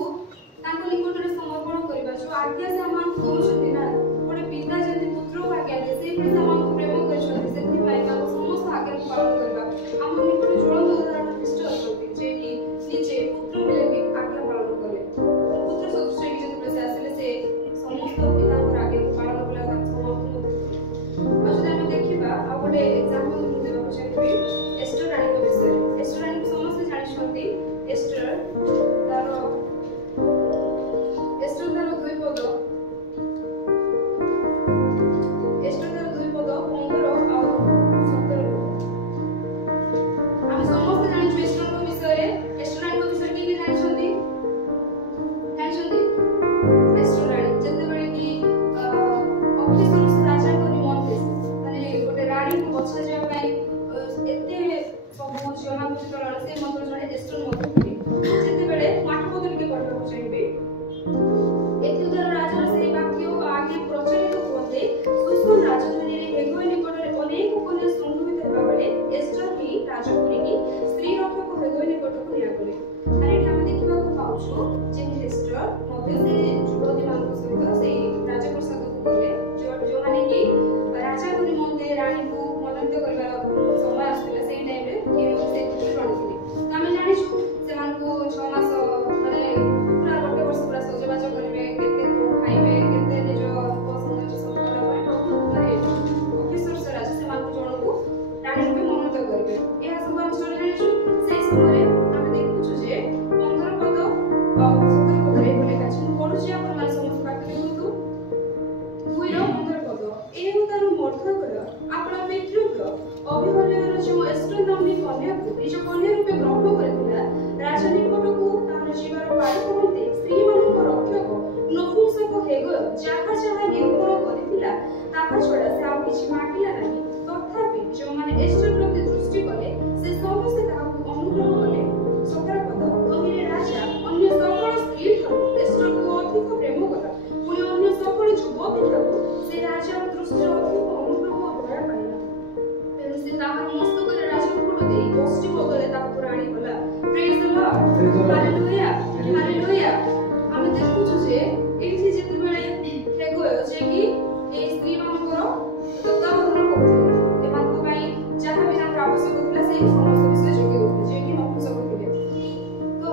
तांको निकटरे समर्पण करिबा जो आज्ञा से आमानको दउछथि ना गोटे पिता जति पुत्र आज्ञा दे से से आमानको प्रेम करछथि सेति भाई ताको समस्त आज्ञा पालन करबा हम निकट ज्वलंत उदाहरण ख्रीष्ट अछथि जे कि निजे पुत्र हेले भी आज्ञा पालन करे पुत्र सदृश कि जति से आसिले से समस्त पिताଙ୍କର आज्ञा पालन कला समाप्त होते। आज हम देखिबा आ गोटे एग्जांपल मु देबा चाहबी एस्टर रानी को विषय। एस्टर रानी को समस्त जानिछथि एस्टर तारो दुई पद 15 ଆଉ 17 ଆମେ ସମସ୍ତେ ଜାଣିଛୁ ଏଷ୍ଟରଙ୍କ ବିଷୟରେ। ଏଷ୍ଟର ରାଣୀଙ୍କ ବିଷୟରେ କିଏ ଜାଣିଛନ୍ତି? ଏଷ୍ଟର ରାଣୀ ଯେତେବେଳେ କି ଅଫିସର ରାଜାଙ୍କ ନିମନ୍ତେ ମାନେ ଗୋଟେ ରାଣୀକୁ ବଛାଯିବା ପାଇଁ ଏତେ ସବୁ ଝିଅମାନଙ୍କୁ ଚଳଣ ସେ ମଧ୍ୟ ଜଣେ ଏଷ୍ଟର ମଧ୍ୟ ଥିଲେ। ଯେତେବେଳେ ମାଠ ପଦ ଟିକେ ପଢ଼ିବାକୁ ଚାହିଁବି ଏଥିଦ୍ୱାରା ରାଜାର ସେହି ବାକ୍ୟ ଓ ଆଜ୍ଞା ପ୍ରଚଳିତ ହୁଅନ୍ତେ ସୁସନ୍ ରାଜଧାନୀରେ ହେଗୋଇ ନିକଟରେ ଅନେକ କନ୍ୟା ସଂଘମିତ ହେବା ବେଳେ ଏଷ୍ଟର ହିଁ ରାଜକୁନୀକି ସ୍ତ୍ରୀ ରକ୍ଷକ ହେଗୋଇ ନିକଟକୁ ନିଆଗଲେ। ମାନେ ଏଠି ଆମେ ଦେଖିବାକୁ ପାଉଛୁ ଯେ ଏଷ୍ଟର ମଧ୍ୟ ସେ ଯୁବତୀମାନଙ୍କ ସହିତ ସେଇ ରାଜପ୍ରସାଦକୁ ଗଲେ ଯେଉଁମାନେ କି ରାଜାଙ୍କ ନିମନ୍ତେ ରାଣୀକୁ ମନୋନୀତ କରିବାର ସମୟ ଆସିଥିଲା ସେଇ ଟାଇମରେ କିଏ ମଧ୍ୟ ସେ ଆଣିଥିଲେ। ତ ଆମେ ଜାଣିଛୁ ସେମାନଙ୍କୁ 6 ମାସ ମାନେ ପୁରା ଗୋଟେ ବର୍ଷ ପୁରା ସଜବାଜ କରିବେ କେତେ ଖାଇବେ କେତେ ନିଜ ସୌନ୍ଦର୍ଯ୍ୟ ସମ୍ପନ୍ନ ପରେ ପ୍ରଭୁ ମାନେ ଅଫିସର ରାଜା ସେମାନଙ୍କୁ ଜଣକୁ ରାଣୀ ରୂପେ ମନୋନୀତ କରିବେ। ଏହା ସବୁ ଆମେ ଷ୍ଟୋରି ଜାଣିଛୁ। ସେଇ ସମୟରେ ଆମେ ଦେଖୁଛୁ ଯେ 15 ପଦ ଆଉ 17 ପଦରେ ଲେଖା ଅଛି। ମୁଁ ପଢୁଛି ଆପଣମାନେ ସମସ୍ତେ ପାଠ ଦେଖନ୍ତୁ। 2:15 ପଦ ଏହି ତାର ମର୍ଦ୍ଦକର ଆପଣ ପିତୃବ୍ୟ ଅଭିମନ୍ୟୁର ଯେଉଁ ଏଷ୍ଟର ନାମ୍ନୀ କନ୍ୟାକୁ ନିଜ କନ୍ୟା ରୂପେ ଗ୍ରହଣ କରିଥିଲା ରାଜା ନିକଟକୁ ତାହାର ଯିବାର ପାଳି ପହନ୍ତେ ସ୍ତ୍ରୀମାନଙ୍କ ରକ୍ଷକ ନପୁଂସକ ହେଗୋ ଯାହା ଯାହା ନିରୂପଣ କରିଥିଲା ତାହା ଛଡ଼ା ସେ ଆଉ କିଛି ମାଗିଲା ନାହିଁ। ତଥାପି ଯେଉଁମାନେ ଏଷ୍ଟର ପ୍ରତି ଦୃଷ୍ଟି କଲେ ସେ ସମସ୍ତେ ତାହାକୁ ଅନୁଗ୍ରହ କଲେ। 17 ପଦ ତହିଁରେ ରାଜା ଅନ୍ୟ ସକଳ ସ୍ତ୍ରୀଠାରୁ ଏଷ୍ଟରକୁ ଅଧିକ ପ୍ରେମ କଲା ପୁଣି ଅନ୍ୟ ସକଳ ଯୁବତୀଠାରୁ ସେ ରାଜାର ଦୃଷ୍ଟିରେ ଅଧିକ ଅନୁଗ୍ରହ ଓ ଦୟା ପାଇଲା। ତେଣୁ ସେ ତାହାର ମସ୍ତକରେ ରାଜମୁକୁଟ ଦେଇ ପଶ୍ଚିମ ବଦଳରେ ତାହାକୁ ରାଣୀ କଲା। ପ୍ରେଜ ଦ ଲର୍ଡ, ହାଲେଲୁୟା, ହାଲେଲୁୟା। ଆମେ ଦେଖୁଛୁ ଯେ ଏଇଠି ଯେତେବେଳେ ହେଗୋ ଯେ କି এই ସ୍ତ୍ରୀମାନଙ୍କର ତତ୍ତ୍ୱାବଧାନ କରୁଥିଲେ ଏମାନଙ୍କ ପାଇଁ ଯାହା ବି ତାଙ୍କର ଆବଶ୍ୟକ ଥିଲା ସେଇ ସମସ୍ତ ବିଷୟ ଯୋଗାଇ ଦେଉଥିଲେ ଯିଏକି ନପୁଂସକ ଥିଲେ। ତ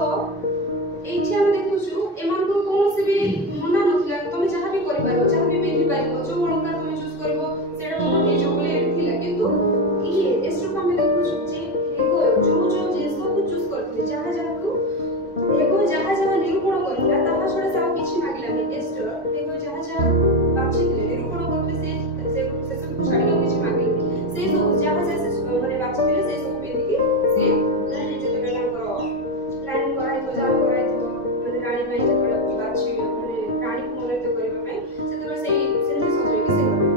ଏଇଠି ଆମେ ଦେଖୁଛୁ ଏମାନଙ୍କର କୌଣସି ବି ମନା ନଥିଲା ତମେ ଯାହା ବି କରିପାରିବ ଯାହା ବି ପିନ୍ଧି ପାରିବ ଯୋଉ ଅଳଙ୍କାର ତମେ ଚୁଜ୍ କରିବ ସେଇଟା ତମର ନିଜ ବୋଲି ଏଠି ଥିଲା। କିନ୍ତୁ ଇଏ ଏଷ୍ଟରକୁ ଆମେ ଦେଖୁଛୁ ଯେ ହେଗୋ ଯୋଉ ଜିନିଷକୁ ଚୁଜ୍ କରିଥିଲେ ଯାହା ଯାହାକୁ ହେଗୋ ଯାହା ଯାହା ନିରୂପଣ କରିଥିଲା ତାହା ଛଡ଼ା ସେ ଆଉ କିଛି ମାଗିଲାନି। ଏଷ୍ଟର ହେଗୋ ଯାହା ଯାହା ବାଛିଥିଲେ ନିରୂପଣ କରିଥିଲେ ସେସବୁକୁ ଛାଡ଼ି ଆଉ କିଛି ମାଗିଲେନି। ସେ ସବୁ ଯାହା ଯାହା ମାନେ ବାଛିଥିଲେ ସେ ସବୁ ପିନ୍ଧିକି ସେ ଯେତେବେଳେ ତାଙ୍କର ପ୍ଲାନ୍ କରାହେଇଥିବ ଯାହା କରାହେଇଥିବ ମାନେ ରାଣୀ ପାଇଁ ଯେତେବେଳେ ବାଛି ମାନେ ରାଣୀକୁ ମନୋନୀତ କରିବା ପାଇଁ ସେତେବେଳେ ସେମିତି ସଜେଇକି ସେ ଗଲେ।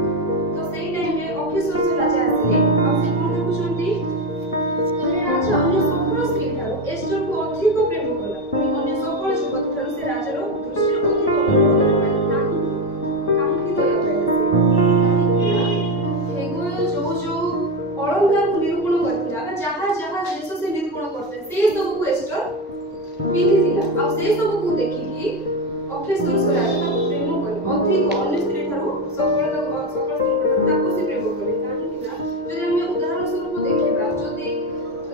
ତ ସେଇ ଟାଇମରେ ଅଫିସର ରାଜା ଆସିଲେ ଆଉ ସେ କଣ ଦେଖୁଛନ୍ତି ରାଜା ଅନ୍ୟ ସକଳ ସ୍ତ୍ରୀ ଠାରୁ ଏଷ୍ଟରକୁ ଅଧିକ ପ୍ରେମ କଲା ପୁଣି ଅନ୍ୟ ସକଳ ଯୁବତୀ ଠାରୁ ସେ ରାଜାର ଦୃଷ୍ଟିରେ ଅଧିକ ଅନୁଗ୍ରହ କଲା। କାହିଁକି ଦୟା ପାଇଲା ସେ? ହେଗୋ ଯୋଉ ଅଳଙ୍କାରକୁ ନିରୂପଣ କରିଥିଲା ବା ଯାହା ଯାହା ଜିନିଷ ସେ ନିରୂପଣ କରିଥିଲା ସେଇ ସବୁକୁ ଏଷ୍ଟର ପିନ୍ଧିଥିଲା ଆଉ ସେଇ ସବୁକୁ ଦେଖିକି ଅଫିସର ରାଜା ତାକୁ ପ୍ରେମ କଲେ ଅଧିକ ଅନ୍ୟ ସ୍ତ୍ରୀ ଠାରୁ ସକଳ ସ୍ତ୍ରୀ ଠାରୁ ତାକୁ ସେ ପ୍ରେମ କଲେ। କାହିଁକି ନା ଯଦି ଆମେ ଉଦାହରଣ ସ୍ୱରୂପ ଦେଖିବା ଯଦି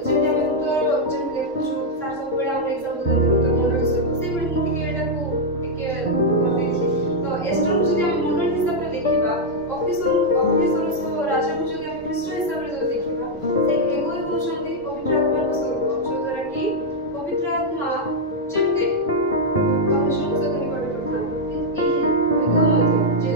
ଯେମିତି ଆମେ ଋତୁର ଯେମିତି ଦେଖୁଛୁ ତାର ସବୁବେଳେ ଆମର ଏକ୍ସାମ୍ପଲ ଯେମିତି ଋତୁ ମଣ୍ଡଳୀ ସ୍ୱରୂପ ସେଇଭଳି ମୁଁ ଟିକେ ଏଟାକୁ ଟିକେ କରିଦେଇଛି। ତ ଏଷ୍ଟରକୁ ଯଦି ଆମେ ମଣ୍ଡଳୀ ହିସାବରେ ଦେଖିବା ଅଫିସର ରାଜାକୁ ଯଦି ଆମେ ଖ୍ରୀଷ୍ଟ ହିସାବରେ ଯଦି ଦେଖିବା ସେ ହେଗୋ ହେଉଛନ୍ତି ପବିତ୍ର ଆତ୍ମାଙ୍କ ସ୍ୱରୂପ ଯୋଉଦ୍ୱାରା କି ପବିତ୍ର ଆତ୍ମା ଯେମିତି ପରମେଶ୍ୱରଙ୍କ ସହିତ ନିକଟ କରିଥାନ୍ତି। ଏହି ହେଗୋ ମଧ୍ୟ ଯେ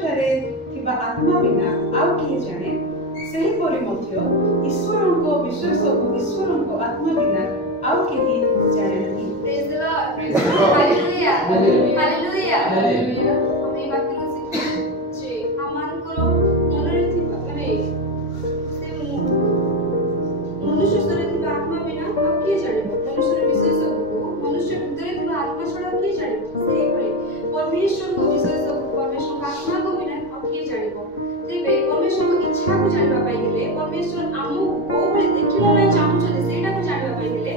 ठारे थिबा आत्मा बिना आउ किए जाने सही परि मध्य ईश्वरको विश्वास को ईश्वरको आत्मा बिना आउ केही जाने नहीं। Praise the Lord, hallelujah, hallelujah, hallelujah. हम ये बात जे हमान को मनरे थिबा माने से मनुष्य शरीर थिबा आत्मा बिना आप किए जानिबो। मनुष्य विशेष को मनुष्य हृदय थिबा आत्मा छडा किए जानिबो। से भले परमेश्वर को विशेष परमेश्वर आत्मा को बिना आप किए जानिबो। तेबे परमेश्वर को इच्छा को जानबा पाई गेले परमेश्वर आमु को भले देखिबा नै चाहू छले सेटा को जानबा पाई गेले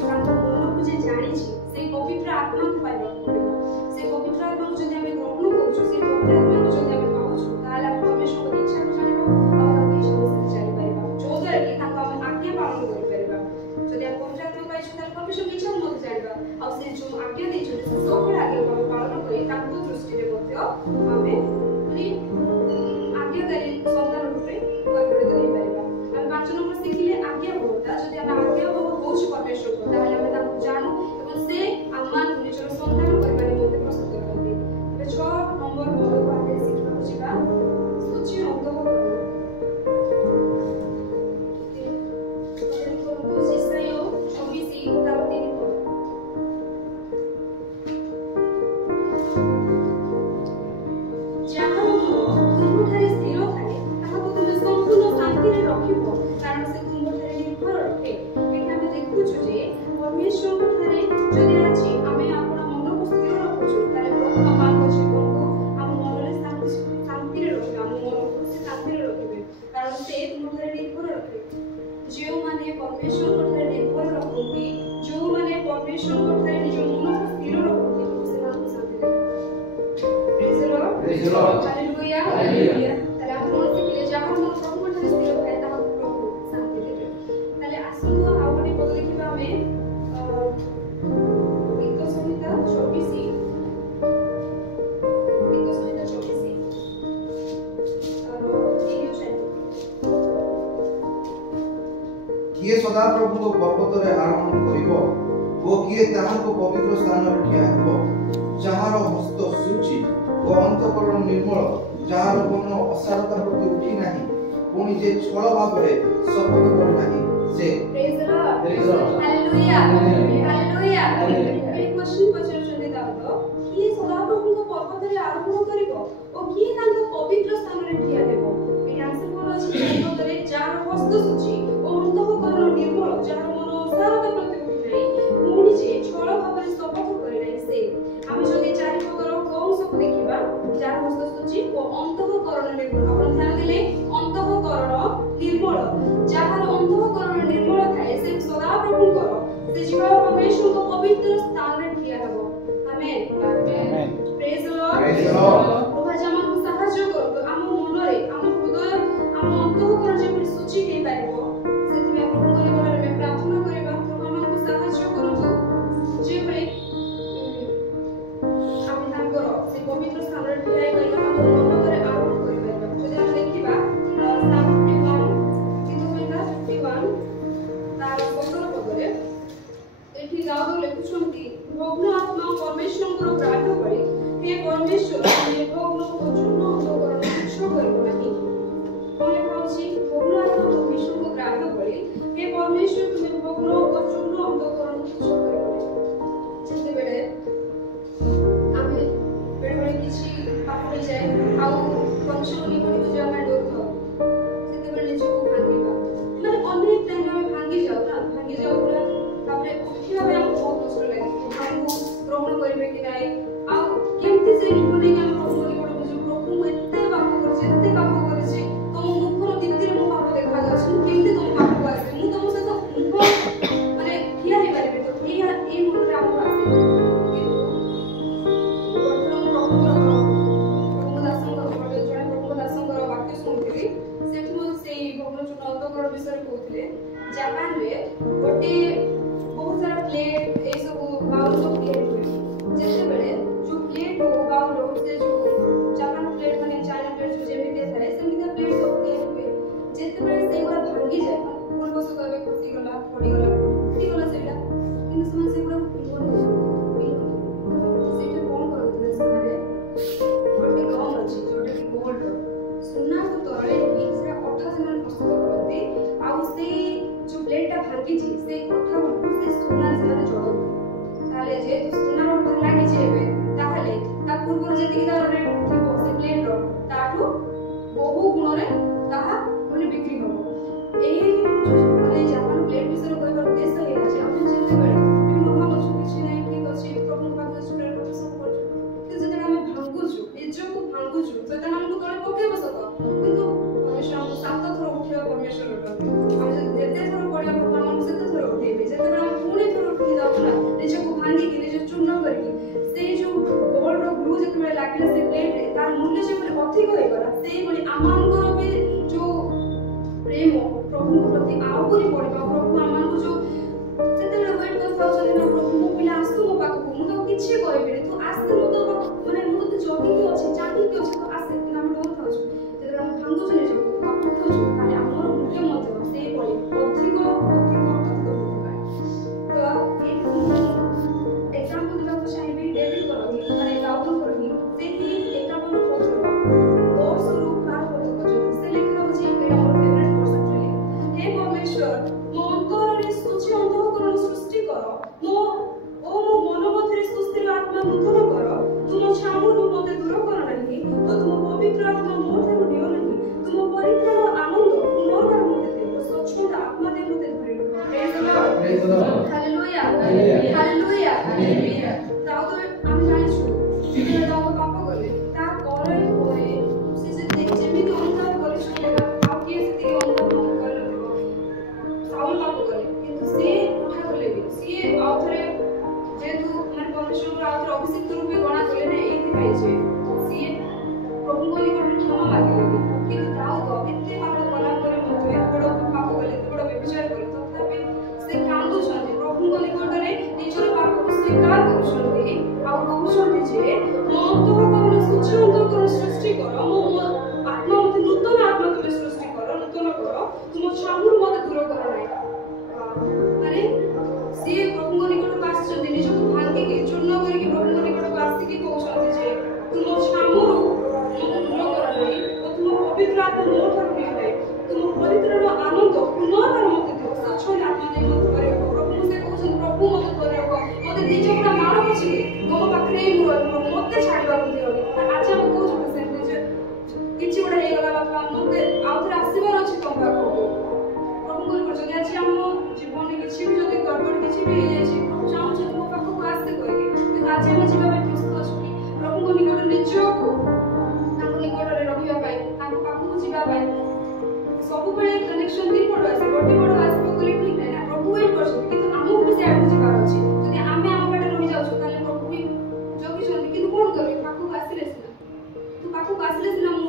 हम मन को जे जानि छी से पवित्र आत्मा को पाइबा पड़िबो। से पवित्र आत्मा को जदि हम ग्रहण करू से पवित्र आत्मा को जदि हम पाऊ ताले हम परमेश्वर को इच्छा को जानिबो और हम इच्छा को चली पाइबा जो द्वारा कि ताको हम आज्ञा पालन करि परिबा। जदि हम पवित्र आत्मा पाइछु ताले परमेश्वर की इच्छा को जानिबा और से जो आज्ञा दै छै से सब आज्ञा को पालन करि ताको दृष्टि रे मध्य हमें माने आज्ञाकारी संतान रूपे परिवर्तित होई परिबा। हम 5 नंबर सिखिले आज्ञा होता जदि हम आज्ञा होउछ परमेश्वर को ताले हम ताको जानु एवं से आमान निजर संतान परिवार मध्य प्रस्तुत करते। तबे 6 नंबर मोर बाते सिखबा छिबा सूची अंत हो हालेलुया, हालेलुया। ताले हम मन सिखले जहाँ मन प्रभु ठारे स्थिर होय ताहा प्रभु शांति देबे। ताले आसनु आउ गोटे पद देखिबा हमें गीत संहिता 24 किए सदा प्रभु को पर्वत रे आरोहण करिवो ओ किए ताहाको पवित्र स्थान रे ठिया हेबो जहार हस्त सूची ओ अंतकरण निर्मल जहार मन असारता प्रति उठी नाही पुनी जे छळ भाबरे शपथ कर नाही से praise the Lord, hallelujah, hallelujah. एक क्वेश्चन पचारछन्ते दाऊद किए सदा प्रभु को पर्वत रे आरोहण करिवो ओ किए तांको पवित्र स्थान रे ठिया हेबो। ए आंसर कोन अछि पर्वत रे जहार हस्त सूची ओ अंतकरण निर्मल जहार मन असारता प्रति उठी नाही पुनी जे छळ भाबरे शपथ करे नाही से हम जदि चारि पदर कौन सब देखिबा जार हस्त सूची ओ अंतःकरण निर्मल आपण ध्यान देले अंतःकरण निर्मल जहार अंतःकरण निर्मल थाए से सदा प्रभु कर से जीवा परमेश्वर को पवित्र स्थान रे ठिया हेबो। Amen, amen. Praise the Lord, praise the Lord. प्रभु जमन को सहाय्य करतो हम मन रे हम हृदय हम अंतःकरण जे सूची हे पाइबो सेति में प्रभु को लेकर में प्रार्थना करबा प्रभु हमन को सहाय्य करतो जे भले से पवित्र स्थान रे ठिया करबा हम मन करे आरोहण करबा। जदि हम देखिबा साम 51 तार 17 पदरे एठी दाऊद लेखुछंती भग्न आत्मा परमेश्वरଙ୍କର ଗ୍ରାହ୍ୟ କରି हे परमेश्वर हे भग्न ଓ ଚୂର୍ଣ୍ଣ ଅନ୍ତକରଣ ତୁଚ୍ଛ କରିବ ନାହିଁ। କଣ ଲେଖାଉଛି ଭଗ୍ନ ଆତ୍ମା परमेश्वरଙ୍କୁ ଗ୍ରାହ୍ୟ କରି हे परमेश्वर ତୁମେ ଭଗ୍ନ ଓ ଚୂର୍ଣ୍ଣ ଅନ୍ତକରଣ ତୁଚ୍ଛ କରିବ ନାହିଁ। ଯେତେବେଳେ ଆମେ बेले किछि पाप हो जाए आउ फंक्शन निकट को जाना डर था सेते बेले निज को भांगीबा माने अनेक टाइम में भांगी जाऊ ना भांगी जाऊ पूरा तापरे उठिबा बे हमको बहुत कष्ट लागे हमको ग्रहण करिवे कि नाही आउ केमति से निकोने हम प्रभु निकट को जो प्रभु एते पाप करे छै तो मुखर दितिर मो पाप देखा जाछ केमति तुम पाप करे मु तुम से तो माने किया हे पारे तो ए मन रे हम आसे जापान में गोटे बहुत सारा प्लेट ए सब बाउल सब तैयारी हुए जैसे बेले जो प्लेट हो बाउल हो से जो जापान प्लेट माने चाइना प्लेट जो जेमिते थाए सेमिते प्लेट सब तैयारी हुए जैसे बेले से गुडा भांगी जाय कोन बस करबे फुटी गला सेटा किन समय से गुडा सेटा कोन करथले से गोटे गम अछि ଆହୁରି ବଢିବା। ପ୍ରଭୁ ଆମମାନଙ୍କୁ ଯୋଉ ଯେତେବେଳେ ୱେଟ୍ କରିଥାଉଛନ୍ତି ନା ପ୍ରଭୁ ମୋ ପିଲା ଆସୁ ମୋ ପାଖକୁ, ମୁଁ ତାକୁ କିଛି କହିବିନି, ତୁ ଆସେ ମୁଁ ତ ମାନେ ମୁଁ ତତେ ଜଗିକି ଅଛି ଚାହିଁକି ଅଛି, ତୁ ଆସେ। କିନ୍ତୁ ଆମେ ଡରୁଥାଉଛୁ ଯେତେବେଳେ ଆମେ ଭାଙ୍ଗୁଛୁ ନିଜକୁ ଭାବୁଥାଉଛୁ ତାହେଲେ ଆମର ମୂଲ୍ୟ ମଧ୍ୟ ସେଇଭଳି ଅଧିକ ବୃଦ୍ଧିପାଏ। ତ ଏକ୍ସାମ୍ପଲ ଦେବାକୁ ଚାହିଁବି ଡେଭିଡଙ୍କର ହିଁ ମାନେ ଦାଉଦଙ୍କର ହିଁ ସେହି 51 ପତ୍ର 10ରୁ 12 ପଦ ପର୍ଯ୍ୟନ୍ତ ସେ ଲେଖା ହେଉଛି, ଏଇଟା ମୋର ଫେଭରେଟ୍ ଭର୍ସ ଆକ୍ଚୁଆଲି। ହେ ପରମେଶ୍ୱର ମୋ ଅନ୍ତରରେ ସୂଚି ଅନ୍ତଃକରଣ ସୃଷ୍ଟି କର, ମୋ ମନ ମଧ୍ୟରେ ସୁସ୍ଥିର ଆତ୍ମା ନୂତନ କର, ତୁମ ଛାମୁରୁ ମୋତେ ଦୂର କର ନାହିଁ ଓ ତୁମ ପବିତ୍ର ଆତ୍ମା ମୋ ଠାରୁ ନିଅ ନାହିଁ, ତୁମ ପରିତ୍ରାଣ ଆନନ୍ଦ ପୁନର୍ବାର ମୋତେ ଦିଅ, ସ୍ୱଚ୍ଛନ୍ଦ ଆତ୍ମା ଦେଇ ମୋତେ ଧରି ରଖ। ପ୍ରେଜ୍ the Lord, hallelujah, hallelujah, hallelujah. ଦାଉଦ ଆମେ ଜାଣିଛୁ ଯେତେବେଳେ ଦାଉଦ ପାପ କଲେ ତା ପରେ ସେ ଯେମିତି ଅନୁତାପ କରିଛନ୍ତି ନା ଆଉ କିଏ ସେତିକି ଅନୁତାପ କରିନଥିବ। ସାଉଲ ପାପ କଲେ କିନ୍ତୁ ସେ ଉଠା କଲେ ବି ସିଏ ଆଉ ଥରେ ଯେହେତୁ ମାନେ ପରମେଶ୍ୱରଙ୍କୁ ଆଉ ଥରେ ଅଭିଷିକ୍ତ ରୂପେ ଗଣା କଲେ ନା ଏଇଥିପାଇଁ ଯେ ସିଏ ପ୍ରଭୁଙ୍କ ନିକଟରେ କ୍ଷମା ମାଗିଲେ ବି। କିନ୍ତୁ ଦାଉଦ ଏତେ ପାପ କଲା ପରେ ମଧ୍ୟ ଏତେ ବଡ଼ ପାପ କଲେ ଏତେ ବଡ଼ ବ୍ୟଭିଚାର କଲେ ତଥାପି ସେ କାନ୍ଦୁଛନ୍ତି ପ୍ରଭୁଙ୍କ ନିକଟରେ ନିଜର ପାପକୁ ସ୍ୱୀକାର କରୁଛନ୍ତି ଆଉ କହୁଛନ୍ତି ଯେ ମୋ ଅନ୍ତଃକରଣ ସୂଚି ଅନ୍ତଃକରଣ ସୃଷ୍ଟି କର, ମୋ ଆତ୍ମା ମୋତେ ନୂତନ ଆତ୍ମା ତୁମେ ସୃଷ୍ଟି କର, ନୂତନ କର, ତୁମ ଛାମୁରୁ ମୋତେ ଦୂର କର ନାହିଁ। ମାନେ ସିଏ ପ୍ରଭୁଙ୍କ ନିକଟକୁ ଆସିଛନ୍ତି ନିଜକୁ ଭାଙ୍ଗିକି ଚୂର୍ଣ୍ଣ କରିକି ପ୍ରଭୁଙ୍କ ନିକଟକୁ ଆସିକି କହୁଛନ୍ତି ଯେ ତୁମ ଛାମୁରୁ ମୋତେ ଦୂର କର ନାହିଁ ଓ ତୁମ ପବିତ୍ର ଆତ୍ମା ମୋ ଠାରୁ ନିଅ ନାହିଁ, ତୁମ ପରିତ୍ରାଣ ଆନନ୍ଦ ପୁନର୍ବାର ମୋତେ ଦିଅ, ସ୍ୱଚ୍ଛନ୍ଦ ଆତ୍ମା ଦେଇ ମୋତେ ଧରି ରଖ। ପ୍ରଭୁଙ୍କୁ ସେ କହୁଛନ୍ତି ପ୍ରଭୁ ମୋତେ ଧରି ରଖ, ମୋତେ ଦି ଚକୁଡ଼ା ମାର ପଛକେ ତମ ପାଖରେ ହିଁ ମୁଁ ରହିବି, ମୋତେ ଛାଡ଼ିବାକୁ ଦିଅନି। ଆଜି ଆମେ କହୁଛନ୍ତି ସେମିତି ଯେ କିଛି ଗୋଟେ ହେଇଗଲା ବାପା ମୋତେ ଆଉ ଥରେ ଆସିବାର ଅଛି ତମ ପାଖକୁ। ପ୍ରଭୁଙ୍କ ନିକଟ ଯଦି ଆଜି ଆମ ଜୀବନରେ କିଛି ବି ଯଦି ଗଡ଼ବଡ଼ କିଛି ବି ହେଇଯାଇଛି ପ୍ରଭୁ ଚାହୁଁଛନ୍ତି ମୋ ପାଖକୁ ଆସେ କହିକି, କିନ୍ତୁ ଆଜି ଆମେ ଯିବା ପାଇଁ ପ୍ରସ୍ତୁତ ଅଛୁ କି ପ୍ରଭୁଙ୍କ ନିକଟରେ ନିଜକୁ ତାଙ୍କ ନିକଟରେ ରହିବା ପାଇଁ ତାଙ୍କ ପାଖକୁ ଯିବା ପାଇଁ? ସବୁବେଳେ କନେକ୍ସନ ଦି ପଟ ଆସେ, ଗୋଟେ ପଟ ଆସିବ ବୋଲି ଠିକ ନାହିଁ ନା, ପ୍ରଭୁ ୱେଟ୍ କରୁଛନ୍ତି କିନ୍ତୁ ଆମକୁ ବି ସେ ଆଗକୁ ଯିବାର ଅଛି। ଯଦି ଆମେ ଆମ ବାଟେ ରହିଯାଉଛୁ ତାହେଲେ ପ୍ରଭୁ ବି ଜଗିଛନ୍ତି କିନ୍ତୁ କଣ କରିବେ? ପାଖକୁ ଆସିଲେ ସିନା ତୁ ପାଖକୁ ଆସିଲେ ସିନା ମୁଁ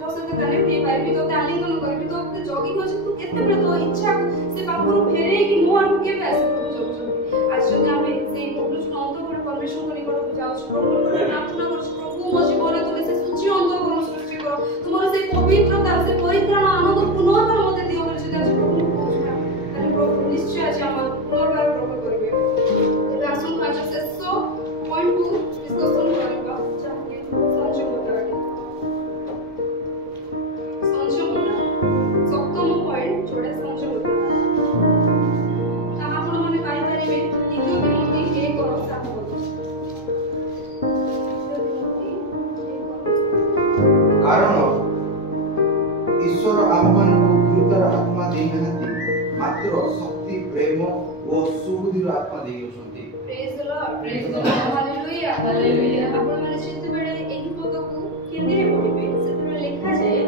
ତୋ ସହିତ କନେକ୍ଟ ହେଇପାରିବି, ତୋତେ ଆଲିଙ୍ଗନ କରିବି, ତୋତେ ଜଗିକି ଅଛି, ତୁ କେତେବେଳେ ତୋ ଇଚ୍ଛା ସେ ପାଖରୁ ଫେରେଇକି ମୋ ଆଡ଼କୁ କେବେ ଆସେ ପ୍ରଭୁ ଜଗୁଛନ୍ତି। ଆଜି ଯଦି ଆମେ ସେଇ ପବିତ୍ର ଅନ୍ତଃକରଣ ପରମେଶ୍ୱରଙ୍କ ନିକଟକୁ ଯାଉଛୁ, ପ୍ରଭୁଙ୍କ ନିକଟରେ ପ୍ରାର୍ଥନା କରୁଛୁ ପ୍ରଭୁ ମୋ ଜୀବନରେ ତୁମେ ସେ ସୂଚି ଅନ୍ତଃକରଣ ସୃଷ୍ଟି କର, ତୁମର ସେ ପବିତ୍ରତା ସେ ପରିତ୍ରାଣ ଆନନ୍ଦ ପୁନର୍ବାର ମୋତେ ଦିଅ ବୋଲି ଯଦି ଆଜି ପ୍ରଭୁଙ୍କୁ କହୁଛୁ ନା ତାହେଲେ ପ୍ରଭୁ ନିଶ୍ଚୟ ଆଜି ଆମର ପୁନର୍ବାର ଗ୍ରହଣ କରିବେ। ଏବେ ଆସନ୍ତୁ ଆଜି ଶେଷ ପଏଣ୍ଟକୁ ଡିସ୍କସନ୍ କରିବା, ଯାହାକି ସଂଯମତା। ସଂଯମତା ସପ୍ତମ ପଏଣ୍ଟ ଯୋଉଟା ସଂଯମତା, ତାହା ଆପଣମାନେ ପାଇପାରିବେ 2 ତିମୋଥୀ 1:7 ପଦ। କାରଣ ଈଶ୍ୱର ଆମମାନଙ୍କୁ ଭୀରୁତାର ଆତ୍ମା ଦେଇନାହାନ୍ତି, ମାତ୍ର ଶକ୍ତି ପ୍ରେମ ଓ ସୁବୁଦ୍ଧିର ଆତ୍ମା ଦେଇଅଛନ୍ତି। ପ୍ରେଜ୍ the Lord, praise the Lord, hallelujah, hallelujah. ଆପଣମାନେ ଯେତେବେଳେ ଏହି ପଦକୁ ହିନ୍ଦୀରେ ପଢ଼ିବେ ସେତେବେଳେ ଲେଖାଯାଏ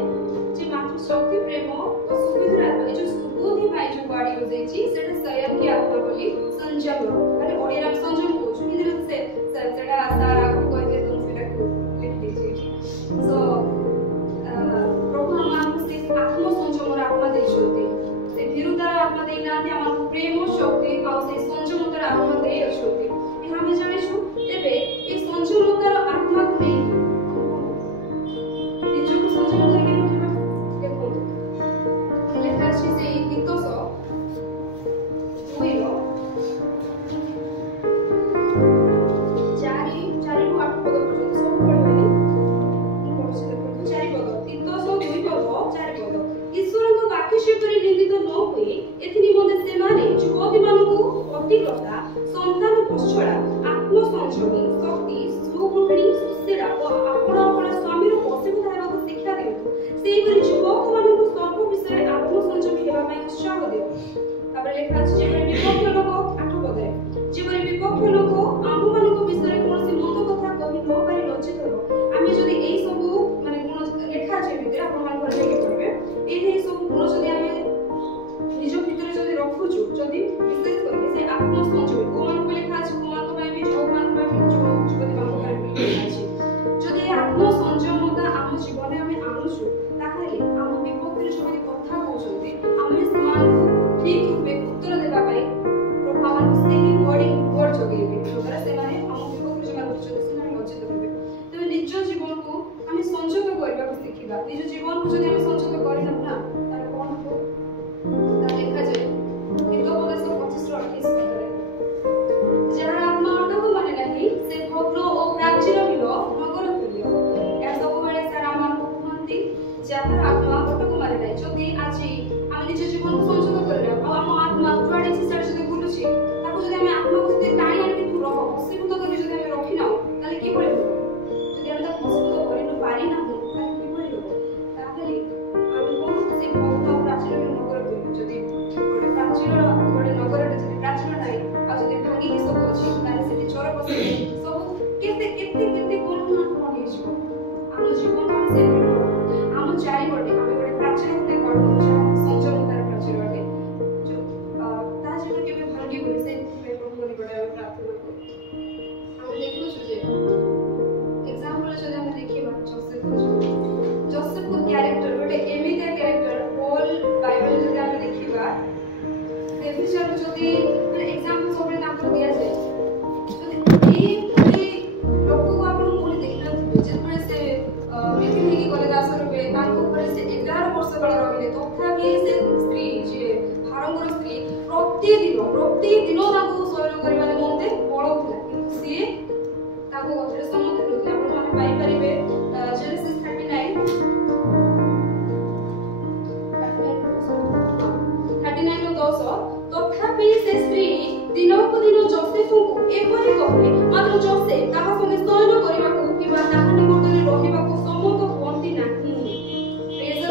ଯେ ମାତ୍ର ଶକ୍ତି ପ୍ରେମ ଓ ସୁବୁଦ୍ଧିର ଆତ୍ମା। ଏ ଯୋଉ ସୁବୁଦ୍ଧି ପାଇଁ ଯୋଉ ୱାର୍ଡ ୟୁଜ୍ ହେଇଛି ସେଟା ସଂୟମ କି ଆତ୍ମା ବୋଲି ସଂଯମ, ମାନେ ଓଡ଼ିଆରେ ଆମେ ସଂଯମ କହୁଛୁ, ହିନ୍ଦୀରେ ସେଟା ସାର୍ ଆଗକୁ କହିଥିଲେ ତ ସେଟାକୁ ଲେଖିଦେଇଛି। ସୋ ପ୍ରଭୁ ଆମମାନଙ୍କୁ ସେ ଆତ୍ମସଂଯମର ଆତ୍ମା ଦେଇଛନ୍ତି, ସେ ଭୀରୁତାର ଆତ୍ମା ଦେଇନାହାନ୍ତି, ଆମକୁ ପ୍ରେମ ଶକ୍ତି ଆଉ ସେ ସଂଯମତାର ଆତ୍ମା ଦେଇ ଅଛନ୍ତି। ଏହା ଆମେ ଜାଣିଛୁ। ତେବେ ଏ ସଂଯମତାର ଆତ୍ମାକୁ ନେଇ ନିଜକୁ ସଂଯମ କରିକି ରଖିବା। ଦେଖନ୍ତୁ ଲେଖା ଅଛି ସେଇ ତିତୋସ 2:4-8 ପଦ ପର୍ଯ୍ୟନ୍ତ ସବୁ ପଢ଼ିବେନି, ମୁଁ ପଢ଼ୁଛି ଦେଖନ୍ତୁ 4 ପଦ। ତିତୋସ 2:4 ପଦ। ଈଶ୍ୱରଙ୍କ ବାକ୍ୟ ସେପରି ନିନ୍ଦିତ ନ ହୋଇ ଏଥି ନିମନ୍ତେ ସେମାନେ ଯୁବତୀମାନଙ୍କୁ ଅତିକ୍ରତା, ସନ୍ତାନ ପଶ୍ଚଳା, ଆତ୍ମସଂଯମୀ, ଶକ୍ତି, ସୁଗୃହିଣୀ, ସୁଶୀଳା ଓ ଆପଣା ଆପଣା ସ୍ୱାମୀର ବଶୀଭୂତ ହେବାକୁ ଶିକ୍ଷା ଦିଅନ୍ତୁ। ସେହିପରି ଯୁବକମାନଙ୍କୁ ସର୍ବ ବିଷୟରେ ଆତ୍ମସଂଯମୀ ହେବା ପାଇଁ ଉତ୍ସାହ ଦିଅ। ତାପରେ ଲେଖା ଅଛି ଯେପରି ବିପକ୍ଷ ଲୋକ 8 ପଦରେ, ଯେପରି ବିପକ୍ଷ ଲୋକ ଆମ୍ଭମାନଙ୍କ ବିଷୟରେ କୌଣସି ମନ୍ଦ କଥା କହି ନ ପାରି ଲଜ୍ଜିତ ହେବ। ଆମେ ଯଦି ଏଇ ସବୁ ମାନେ ଗୁଣ ଲେଖା ଅଛି ଭିତରେ ଆପଣମାନେ ଘରେ ଯାଇକି ପଢ଼ିବେ, এই ସବୁ ଗୁଣ ଯଦି ଆମେ ନିଜ ଭିତରେ ଯଦି ରଖୁଛୁ, ଯଦି ବିଶେଷ କରିକି ସେ ଆତ୍ମସଂଯମୀ କୋଉମାନଙ୍କୁ ଲେଖା ଅଛି, କୋଉମାନଙ୍କ ପାଇଁ ବି ଯୁବକମାନଙ୍କ ପାଇଁ ବି ଯୁବତୀମାନଙ୍କ ପାଇଁ ବି ଲେଖା ଅଛି। ଯଦି ଏ ଆତ୍ମସଂଯମତା ଆମ ଜୀବନରେ ଆମେ ଆଣୁଛୁ ତାହେଲେ ଆମ ବିପକ୍ଷରେ ଯୋଉମାନେ କଥା କହୁଛନ୍ତି ଆମେ ସେମାନଙ୍କୁ ଠିକ देखिबा निज जीवन को जदि हम संचित करिना ना तार कोन हो ता देखा जाय हितोपदेश 25:28 रे जहाँ आत्मा अटक माने नहीं से भग्न और प्राचीन हिलो नगर तुल्य या सब बेले सारा मान कहंती जहाँ आत्मा अटक माने नहीं जदि आजि हम निज जीवन को संचित करले आ हम आत्मा जुआडे से सारे जदि बुलुची ताको जदि हम आत्मा को जदि टाणी आनि तू रह बसीभूत करी जदि हम रखि नाउ ताले की पड़े जदि हम ता बसीभूत करि न पारि ना ताले की पड़े ताले हम कोन से भग्न प्राचीन नगर तुल्य जदि गोटे प्राचीन गोटे नगर जदि प्राचीन नाही आ जदि भांगी कि सब अछि ताले से चोर बसे सब केते केते केते कोन ना कोन हे जिवो हम जीवन हम से हम चारि बटे हम गोटे प्राचीन कोने कोन संजमतार प्राचीन बटे जो ता जीवन केबे भांगी बोले से प्रभु को निकटे हम प्रार्थना करू हम देखु छु जे एग्जांपल जदि हम देखिबा जोसेफ को कैरेक्टर गोटे एमिता कैरेक्टर होल बाइबल जदि हम देखिबा देविचार जदि माने एग्जांपल सबले नाम दिया जाय जदि ए लोक को आपण कोन देखना जेतबे से मिथिनी की गले दास रुपे तांको परे से 11 वर्ष काल रहिले तथापि से स्त्री जे भारंगर स्त्री प्रतिदिन ताको शयन करबा निमंते पळौथिला किंतु से ताको कथरे सम्मत होतले आपण माने पाई परिबे जेनेसिस 39 रो 10 तथापि से स्त्री दिनको दिन जोसेफ को एपरि कहले मात्र जोसेफ ताहा संगे शयन करबाको किबा ताहा निकटरे रहिबाको सम्मत होंती नाही प्रेज द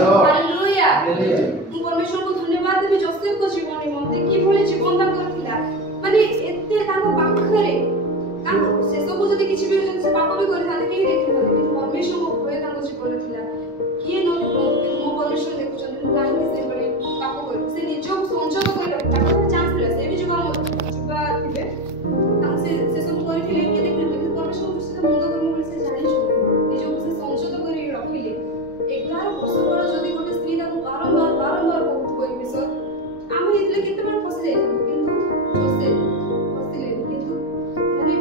लॉर्ड हालेलुया मु परमेश्वर को धन्यवाद देबी जोसेफ को जीवन निमंते कि भले जीवन ताकर थिला माने एते ताको पाखरे ताको से सब जदि किछि भी से पाप भी करि थाते केही देखि नथि किंतु परमेश्वर को भय ताको जीवन थिला किए न देखो किंतु मो परमेश्वर देखुछन काहे से बळे पाप कर से निजो संजोग कर ताको चांस मिला से भी जुगा थिबे ताको से सब करि थिले के देखि नथि परमेश्वर से मुंड कर मु से जानि छु निजो से संजोग करि रखिले 11 वर्ष पर जदि गोटे स्त्री ताको बारंबार बहुत कोइ विषय हम इतले केते बार फसी जाय किंतु जोसे फसिले किंतु माने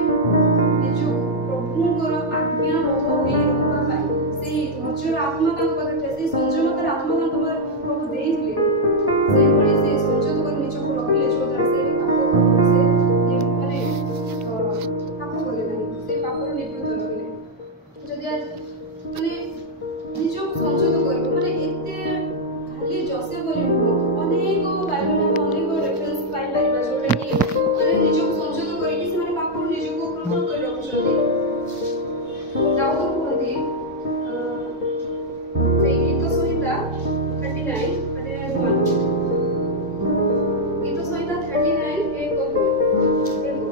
निजो प्रभुଙ୍କର आज्ञा होई रहबा पाई से धैर्य आत्मा ताको पाखरे से संयमतार आत्मा ताको प्रभु देइले से बळे से संयम कर निजको रखिले जो द्वारा से पाप से माने पाप करे नाही से पापर निवृत्त रखिले जदि माने निजो संयम कर माने एते खाली जोसे बोली अनेक बाइबल में अनेक रेफरेंस पाई परिबा जोटे कि माने निजो संयम करी कि से माने पापर निजको कंट्रोल कर रखछथि दाऊद कहंती से गीत संहिता 39 माने 1 गीत संहिता 39 एक देखो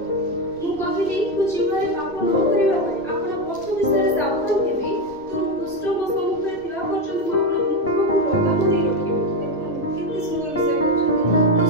मु कहली तू जीवरे पाप न करिबा पई आपन पक्ष विषय सावधान हेबी तू दुष्ट को सम्मुखरे थिबा पर्यंत मु आपन मुख को लगाम देई रखिबी देखो केते सुंदर विषय कहछथि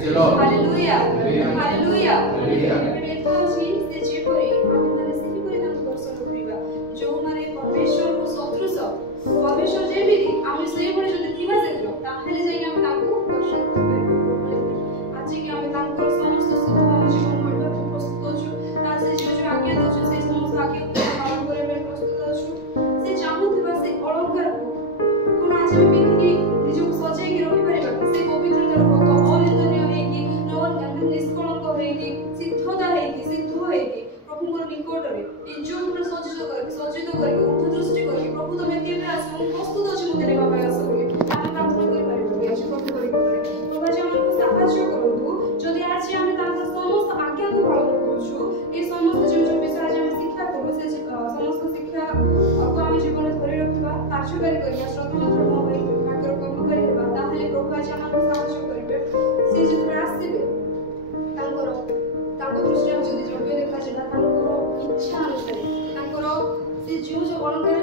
Praise the Lord. Hallelujah Hallelujah. Hallelujah Hallelujah. ଏଠି ଲେଖା ଅଛି ସେ ଯେପରି ଆମେମାନେ ସେହିପରି ତାଙ୍କୁ ଦର୍ଶନ କରିବା ଯେଉଁମାନେ ପରମେଶ୍ୱରକୁ ସଦୃଶ ପରମେଶ୍ୱର ଯେମିତି ଆମେ ସେହିଭଳି ଯଦି ଥିବା ଦେଖିବ ତାହେଲେ ଯାଇକି ଆମେ ତାଙ୍କୁ ଦର୍ଶନ କରିପାରିବା ଆଜିକି ଆମେ ତାଙ୍କର ସମସ୍ତ ସୁଖ ଆମ ଜୀବନ ମଣିବା ପାଇଁ ପ୍ରସ୍ତୁତ ଅଛୁ ତା ସେ ଯେଉଁ ଆଜ୍ଞା ଦେଉଛୁ ସେ ସମସ୍ତ ଆଜ୍ଞାକୁ ପାଳନ କରିବା ପାଇଁ ପ୍ରସ୍ତୁତ ଅଛୁ ସେ ଚାହୁଁଥିବା ସେ ଅଳଙ୍କାରକୁ କ'ଣ ଆଜି ଆମେ ପିନ୍ଧିକି ନିଜକୁ ସଜେଇକି ରଖିପାରିବା କି ସେ ପବିତ୍ରତାର ଅନିନ୍ଦନୀୟ ହେଇକି ନିଷ୍କଳଙ୍କ ହେଇକି ସିଦ୍ଧତା ହେଇକି ସିଦ୍ଧ ହେଇକି ପ୍ରଭୁଙ୍କର ନିକଟରେ ନିଜ ଉପରେ ସଜ୍ଜିତ କରିକି ଉର୍ଦ୍ଧ୍ୱ ଦୃଷ୍ଟି କରିକି ପ୍ରଭୁ ତମେ କେବେ ଆସ ମୁଁ ପ୍ରସ୍ତୁତ ଅଛି ମୋତେ ନେବା ପାଇଁ ଆସ ବୋଲି ଆମେ ପ୍ରାର୍ଥନା କରିପାରିବୁ ଆଜି ପ୍ରଭୁଙ୍କ ନିକଟରେ ପ୍ରଭୁ ଆଜି ଆମକୁ ସାହାଯ୍ୟ କରନ୍ତୁ ଯଦି ଆଜି ଆମେ ତାଙ୍କର ସମସ୍ତ ଆଜ୍ଞାକୁ ପାଳନ କରୁଛୁ ଏ ସମସ୍ତ ଯେଉଁ ବିଷୟ ଆଜି ଆମେ ଶିକ୍ଷା କରୁ ସେ ସମସ୍ତ ଶିକ୍ଷାକୁ ଆମେ ଜୀବନରେ ଧରି ରଖିବା କାର୍ଯ୍ୟକାରୀ କରିବା ଶ୍ରଦ୍ଧା ମାତ୍ର ନ ହୋଇ ତାଙ୍କର କର୍ମକାରୀ ହେବା ତାହେଲେ ପ୍ରଭୁ ଆଜି ଆମକୁ ସାହାଯ୍ୟ କରିବେ ସେ ଯେତେବେଳେ ଆସିବେ ତାଙ୍କ ଦୃଷ୍ଟିରେ ଯଦି ଯୋଗ୍ୟ ଦେଖାଯିବା ତାଙ୍କର ଇଚ୍ଛା ଅନୁସାରେ ତାଙ୍କର ସେ ଯେଉଁ ଅଳଙ୍କାର